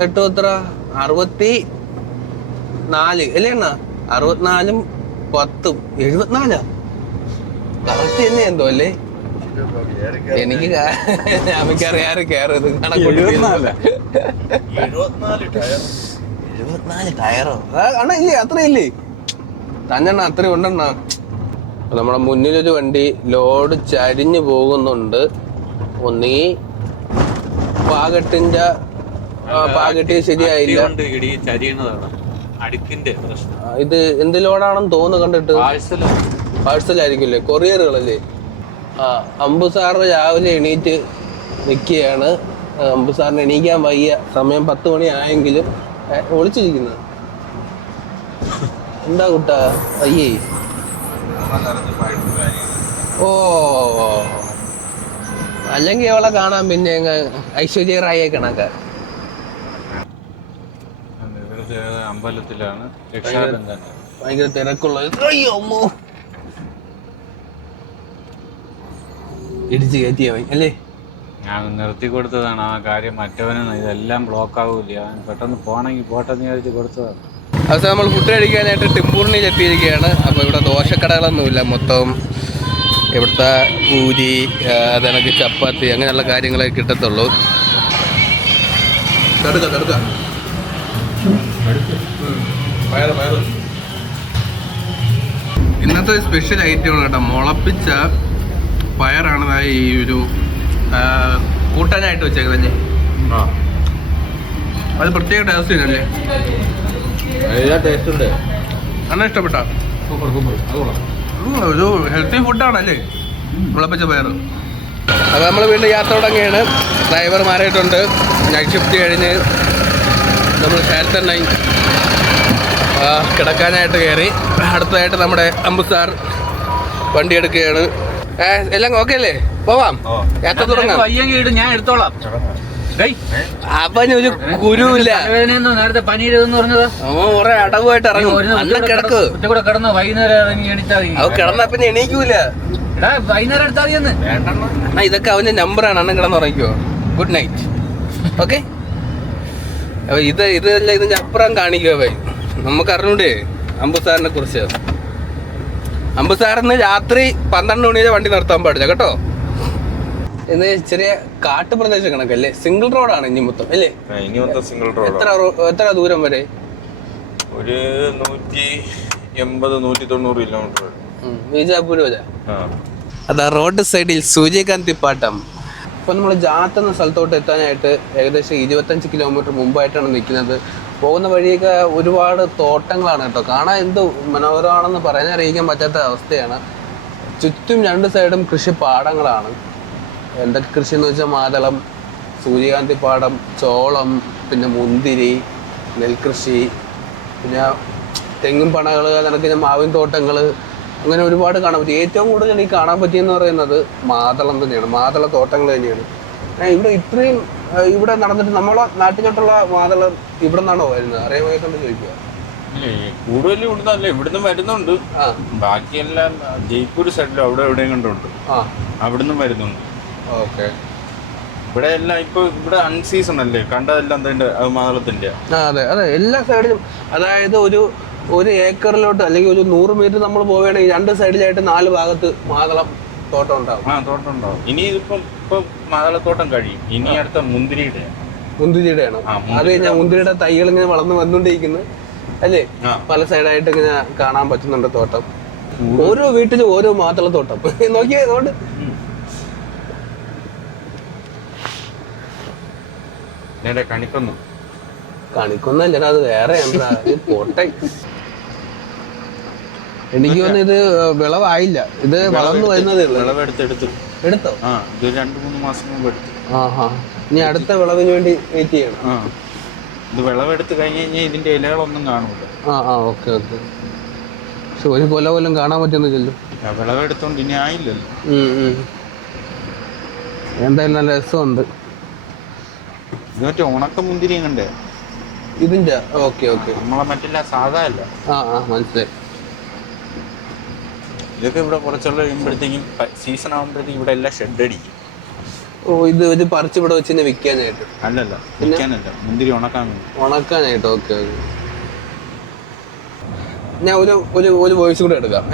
8 എത്ര? 64 അല്ലേ അണ്ണാ? 64, 10, 74. കറക്റ്റ് തന്നെ എന്തോ അല്ലേ? എനിക്ക് അറിയാറ് കയറത് 74 ടയറോ അണ്ണാ? ഇല്ലേ, അത്ര ഇല്ലേ തന്നെ? അത്ര ഉണ്ടെണ്ണ. നമ്മുടെ മുന്നിലൊരു വണ്ടി ലോഡ് ചരിഞ്ഞു പോകുന്നുണ്ട്. ഒന്നീ പാകട്ടി ശരിയായില്ല. ഇത് എന്ത് ലോഡാണെന്ന് തോന്നുന്നു കണ്ടിട്ട്. പാഴ്സലായിരിക്കില്ലേ? കൊറിയറുകളല്ലേ? അമ്പു സാറ് രാവിലെ എണീറ്റ് നിൽക്കുകയാണ്. അമ്പു സാറിന് എണീക്കാൻ വയ്യ. സമയം 10 മണി ആയെങ്കിലും ഒളിച്ചിരിക്കുന്ന എന്താ കുട്ടാ? അയ്യേ, ഓ, അല്ലെങ്കിൽ അവളെ കാണാൻ പിന്നെ ഐശ്വര്യ റായെ കണക്ക. അമ്പലത്തിലാണ് ഭയങ്കര തിരക്കുള്ളത്. അയ്യോ അമ്മോ, ഇടിച്ച് കയറ്റിയായി അല്ലേ? ഞാൻ നിർത്തി കൊടുത്തതാണ് ആ കാര്യം. മറ്റവനാണ് ഇതെല്ലാം ബ്ലോക്ക് ആവൂല, പെട്ടെന്ന് പോണെങ്കിൽ പോട്ടെന്ന് വിചാരിച്ച് കൊടുത്തതാണ്. അവസാനം നമ്മൾ ഫുഡ് കഴിക്കാനായിട്ട് ടിമ്പൂറിനിൽ എത്തിയിരിക്കുകയാണ്. അപ്പോൾ ഇവിടെ ദോശക്കടകളൊന്നുമില്ല. മൊത്തം ഇവിടുത്തെ പൂരി, അതണക്ക് ചപ്പാത്തി, അങ്ങനെയുള്ള കാര്യങ്ങളെ കിട്ടത്തുള്ളൂ. ഇന്നത്തെ സ്പെഷ്യൽ ഐറ്റമാണ് കേട്ടോ. മുളപ്പിച്ച പയറാണ് ഈ ഒരു കൂട്ടാനായിട്ട് വെച്ചേക്കുന്നല്ലേ. അത് പ്രത്യേക ടേസ്റ്റ് ഇല്ലല്ലേ? ടേസ്റ്റ് ഉണ്ട്. അന്ന ഇഷ്ടപ്പെട്ട ഒരു ഹെൽത്തി ഫുഡാണല്ലേ മുളപ്പിച്ച പയർ. അപ്പോൾ നമ്മൾ വീണ്ടും യാത്ര തുടങ്ങിയാണ്. ഡ്രൈവർ മാറിയിട്ടുണ്ട്. നൈറ്റ് ഷിഫ്റ്റ് കഴിഞ്ഞ് നമ്മൾ ഷാരത്തൻ ലൈൻ കിടക്കാനായിട്ട് കയറി. അടുത്തതായിട്ട് നമ്മുടെ അമ്പു സാർ വണ്ടി എടുക്കുകയാണ്. എല്ലാം ഓക്കെ അല്ലേ? പോവാം, യാത്ര തുടങ്ങാം. ഞാൻ എടുത്തോളാം. അവനൊരു കുരുവില്ല. നേരത്തെ പനിയിലെന്ന് പറഞ്ഞത് അവൻ കുറെ അടവുമായിട്ട് ഇറങ്ങും. അന്ന് കിടക്ക് കിടന്നു. വൈകുന്നേരം ഇറങ്ങി എണീറ്റാൽ അവൻ കിടന്നാ പിന്നെ എണീക്കൂല. വൈകുന്നേരം എടുത്താൽ മതി. അണ്ണാ ഇതൊക്കെ അവന്റെ നമ്പറാണ്. അണ്ണൻ കിടന്നുറങ്ങിക്കോ. Good night. ഓക്കെ. അപ്പൊ ഇതല്ല, ഇതിന്റെ അപ്പുറം കാണിക്കോ. നമുക്ക് അറിഞ്ഞൂടെ അമ്പു സാറിനെ കുറിച്ച്? അമ്പസാറിന്ന് രാത്രി 12 മണി വരെ വണ്ടി നിർത്താൻ പാടില്ല കേട്ടോ. ഇത് ചെറിയ കാട്ടുപ്രദേശം കണക്കല്ലേ? സിംഗിൾ റോഡാണ് ഇനി മൊത്തം അല്ലേ? ഇനി മൊത്തം സിംഗിൾ റോഡ്. എത്ര ദൂരം വരെ? ഒരു 180-190 കിലോമീറ്റർ. ബീജാപൂർ വരെ. അതാ റോഡ് സൈഡിൽ സൂര്യകാന്തി പാട്ടം. ഇപ്പൊ നമ്മൾ ജാത്ത് എന്ന സ്ഥലത്തോട്ട് എത്താനായിട്ട് ഏകദേശം 25 കിലോമീറ്റർ മുമ്പായിട്ടാണ് നിൽക്കുന്നത്. പോകുന്ന വഴിയൊക്കെ ഒരുപാട് തോട്ടങ്ങളാണ് കേട്ടോ. കാണാൻ എന്ത് മനോഹരമാണെന്ന് പറഞ്ഞറിയിക്കാൻ പറ്റാത്ത അവസ്ഥയാണ്. ചുറ്റും 2 സൈഡും കൃഷി പാടങ്ങളാണ്. എന്തൊക്കെ കൃഷി എന്ന് വെച്ചാൽ മാതളം, സൂര്യകാന്തി പാടം, ചോളം, പിന്നെ മുന്തിരി, നെൽകൃഷി, പിന്നെ തെങ്ങും പണകൾ, കണക്കിന് മാവിൻ തോട്ടങ്ങൾ, അങ്ങനെ ഒരുപാട് കാണാൻ പറ്റും. ഏറ്റവും കൂടുതൽ എനിക്ക് കാണാൻ പറ്റിയെന്ന് പറയുന്നത് മാതളം തന്നെയാണ്, മാതള തോട്ടങ്ങൾ തന്നെയാണ്. ഇവിടെ ഇത്രയും ഇവിടെ നടന്നിട്ട് നമ്മളെ നാട്ടിലോട്ടുള്ള മാതളം ഇവിടെ നിന്നാണോ വരുന്നത്? അറിയാൻ ചോദിക്കുക. കൂടുതലും ഇവിടുന്നല്ല, ഇവിടുന്ന് വരുന്നുണ്ട്. ബാക്കിയെല്ലാം ജയ്പൂർ സൈഡിലും അവിടെ എവിടെയും കണ്ടുണ്ട്, അവിടുന്ന് വരുന്നുണ്ട്. ഓക്കെ. ഇവിടെ എല്ലാം ഇപ്പൊ ഇവിടെ അൺസീസൺ അല്ലേ, കണ്ടതെല്ലാം മാതളത്തിന്റെ. അതെ അതെ, എല്ലാ സൈഡിലും. അതായത് ഒരു ഏക്കറിലോട്ട് അല്ലെങ്കിൽ ഒരു 100 മീറ്റർ നമ്മൾ പോവുകയാണെങ്കിൽ 2 സൈഡിലായിട്ട് 4 ഭാഗത്ത് മാതളം തോട്ടം ഉണ്ടാവും. തോട്ടം ഉണ്ടാവും. ഇനി ഇപ്പൊ മാതളത്തോട്ടം കഴിയും. ഇനി അടുത്ത മുന്തിരിയുടെയാണ്. അത് കഴിഞ്ഞാൽ മുന്തിരിയുടെ തൈകൾ ഇങ്ങനെ വളർന്ന് വന്നുകൊണ്ടിരിക്കുന്നു അല്ലേ? പല സൈഡായിട്ട് ഇങ്ങനെ കാണാൻ പറ്റുന്നുണ്ട് തോട്ടം. ഓരോ വീട്ടിലും ഓരോ മാതള തോട്ടം. നോക്കിയേ അതുകൊണ്ട് കണിക്കൊന്നല്ല, അത് വേറെ പോട്ടെ. എനിക്ക് തോന്നുന്നു ഇത് വിളവായില്ല, ഇത് വളർന്നു വരുന്നതേ ഉള്ളൂ. എടുത്തോ? ഇത് 2-3 മാസം മുമ്പ് എടുത്തു. ഇനി അടുത്ത വിളവിന് വേണ്ടി വെയിറ്റ് ചെയ്യണം. ഇത് വിളവെടുത്ത് കഴിഞ്ഞ് കഴിഞ്ഞാൽ ഇതിന്റെ ഇലകളൊന്നും കാണൂല. Okay okay. പക്ഷെ ഒരു കൊല പോലും കാണാൻ പറ്റുന്നില്ലല്ലോ. വിളവെടുത്തോണ്ട് ഇനി ആയില്ലല്ലോ. എന്തായാലും നല്ല രസമുണ്ട്. ഇത് മറ്റേ ഉണക്ക മുന്തിരിയും കണ്ടേ ഇതിന്റെ? Okay okay. നമ്മളെ മറ്റില്ല, സാധാ അല്ല. മനസ്സിലായി. ഇതൊക്കെ ഇവിടെ കുറച്ചുള്ള കഴിയുമ്പോഴത്തേക്കും സീസൺ ആകുമ്പോഴത്തേക്കും ഇവിടെ എല്ലാം ഷെഡ് അടിക്കും. ഇത് ഒരു പറിച്ച് ഇവിടെ വെച്ച് വിൽക്കാനായിട്ട്? അല്ലല്ല, വിൽക്കാനല്ല, മുന്തിരി ഉണക്കാനായിട്ട്. Okay okay. ഞാൻ ഒരു വോയിസ് കൂടെ എടുക്കാം.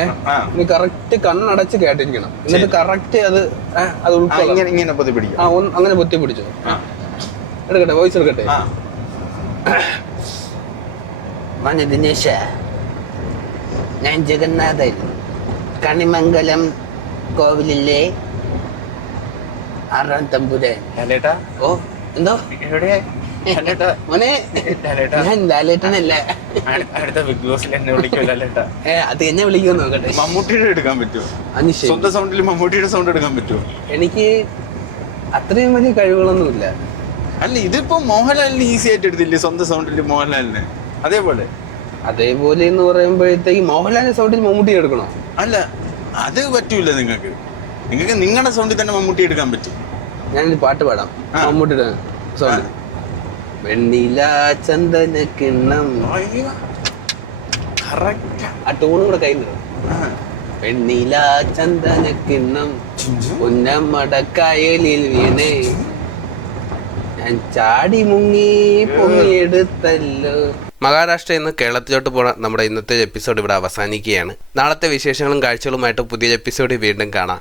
നീ കറക്റ്റ് കണ്ണടച്ച് കേട്ടിരിക്കണം, എന്നിട്ട് കറക്റ്റ് അത് ഉൾക്കൊള്ളാം. ഇങ്ങനെ പൊത്തി പിടിക്കും. അങ്ങനെ പൊത്തി പിടിച്ചോ. എടുക്കട്ടെ, വോയിസ് എടുക്കട്ടെ. ദിനേശ, ഞാൻ ജഗന്നാഥൻ, കണിമംഗലം കോവിലിലെ 6ാം തമ്പുരാൻ. ഓ എന്തോ മോനെ, ഞാൻ ലാലേട്ടനല്ല. അടുത്ത ബിഗ് ബോസിൽ എന്നെ വിളിക്കും ലാലേട്ട. അത് എന്നെ വിളിക്കുമെന്ന് നോക്കട്ടെ. മമ്മൂട്ടിയുടെ എടുക്കാൻ പറ്റുമോ? സ്വന്തം സൗണ്ടിൽ മമ്മൂട്ടിയുടെ സൗണ്ട് എടുക്കാൻ പറ്റുമോ? എനിക്ക് അത്രയും വലിയ കഴിവുകളൊന്നുമില്ല. അല്ല, ഇതിപ്പോ മോഹൻലാലിന് ഈസി ആയിട്ട് എടുത്തില്ലേ സ്വന്തം സൗണ്ടിൽ മോഹൻലാലിന്? അതേപോലെ എന്ന് പറയുമ്പോഴത്തേക്ക് മോഹൻലാലിന്റെ സൗണ്ടിൽ മമ്മൂട്ടി എടുക്കണോ? അല്ല, അത് പറ്റൂല. നിങ്ങൾക്ക് നിങ്ങളുടെ സൗണ്ടിൽ തന്നെ മമ്മൂട്ടി എടുക്കാൻ പറ്റും. ഞാനൊരു പാട്ട് പാടാം മമ്മൂട്ടിയുടെ സൗണ്ട്. വെണ്ണില ചന്ദന കിണ്ണം, ആ ടൂണും കൂടെ കയ്യിൽ. വെണ്ണില ചന്ദന കിണ്ണം പുന്നമടക്കായലിൽ വീണേ, ഞാൻ ചാടി മുങ്ങി പൊങ്ങിയെടുത്തല്ലോ. മഹാരാഷ്ട്രയിൽ നിന്ന് കേരളത്തിലോട്ട് പോണ നമ്മുടെ ഇന്നത്തെ എപ്പിസോഡ് ഇവിടെ അവസാനിക്കുകയാണ്. നാളത്തെ വിശേഷങ്ങളും കാഴ്ചകളുമായിട്ട് പുതിയ എപ്പിസോഡ് വീണ്ടും കാണാം.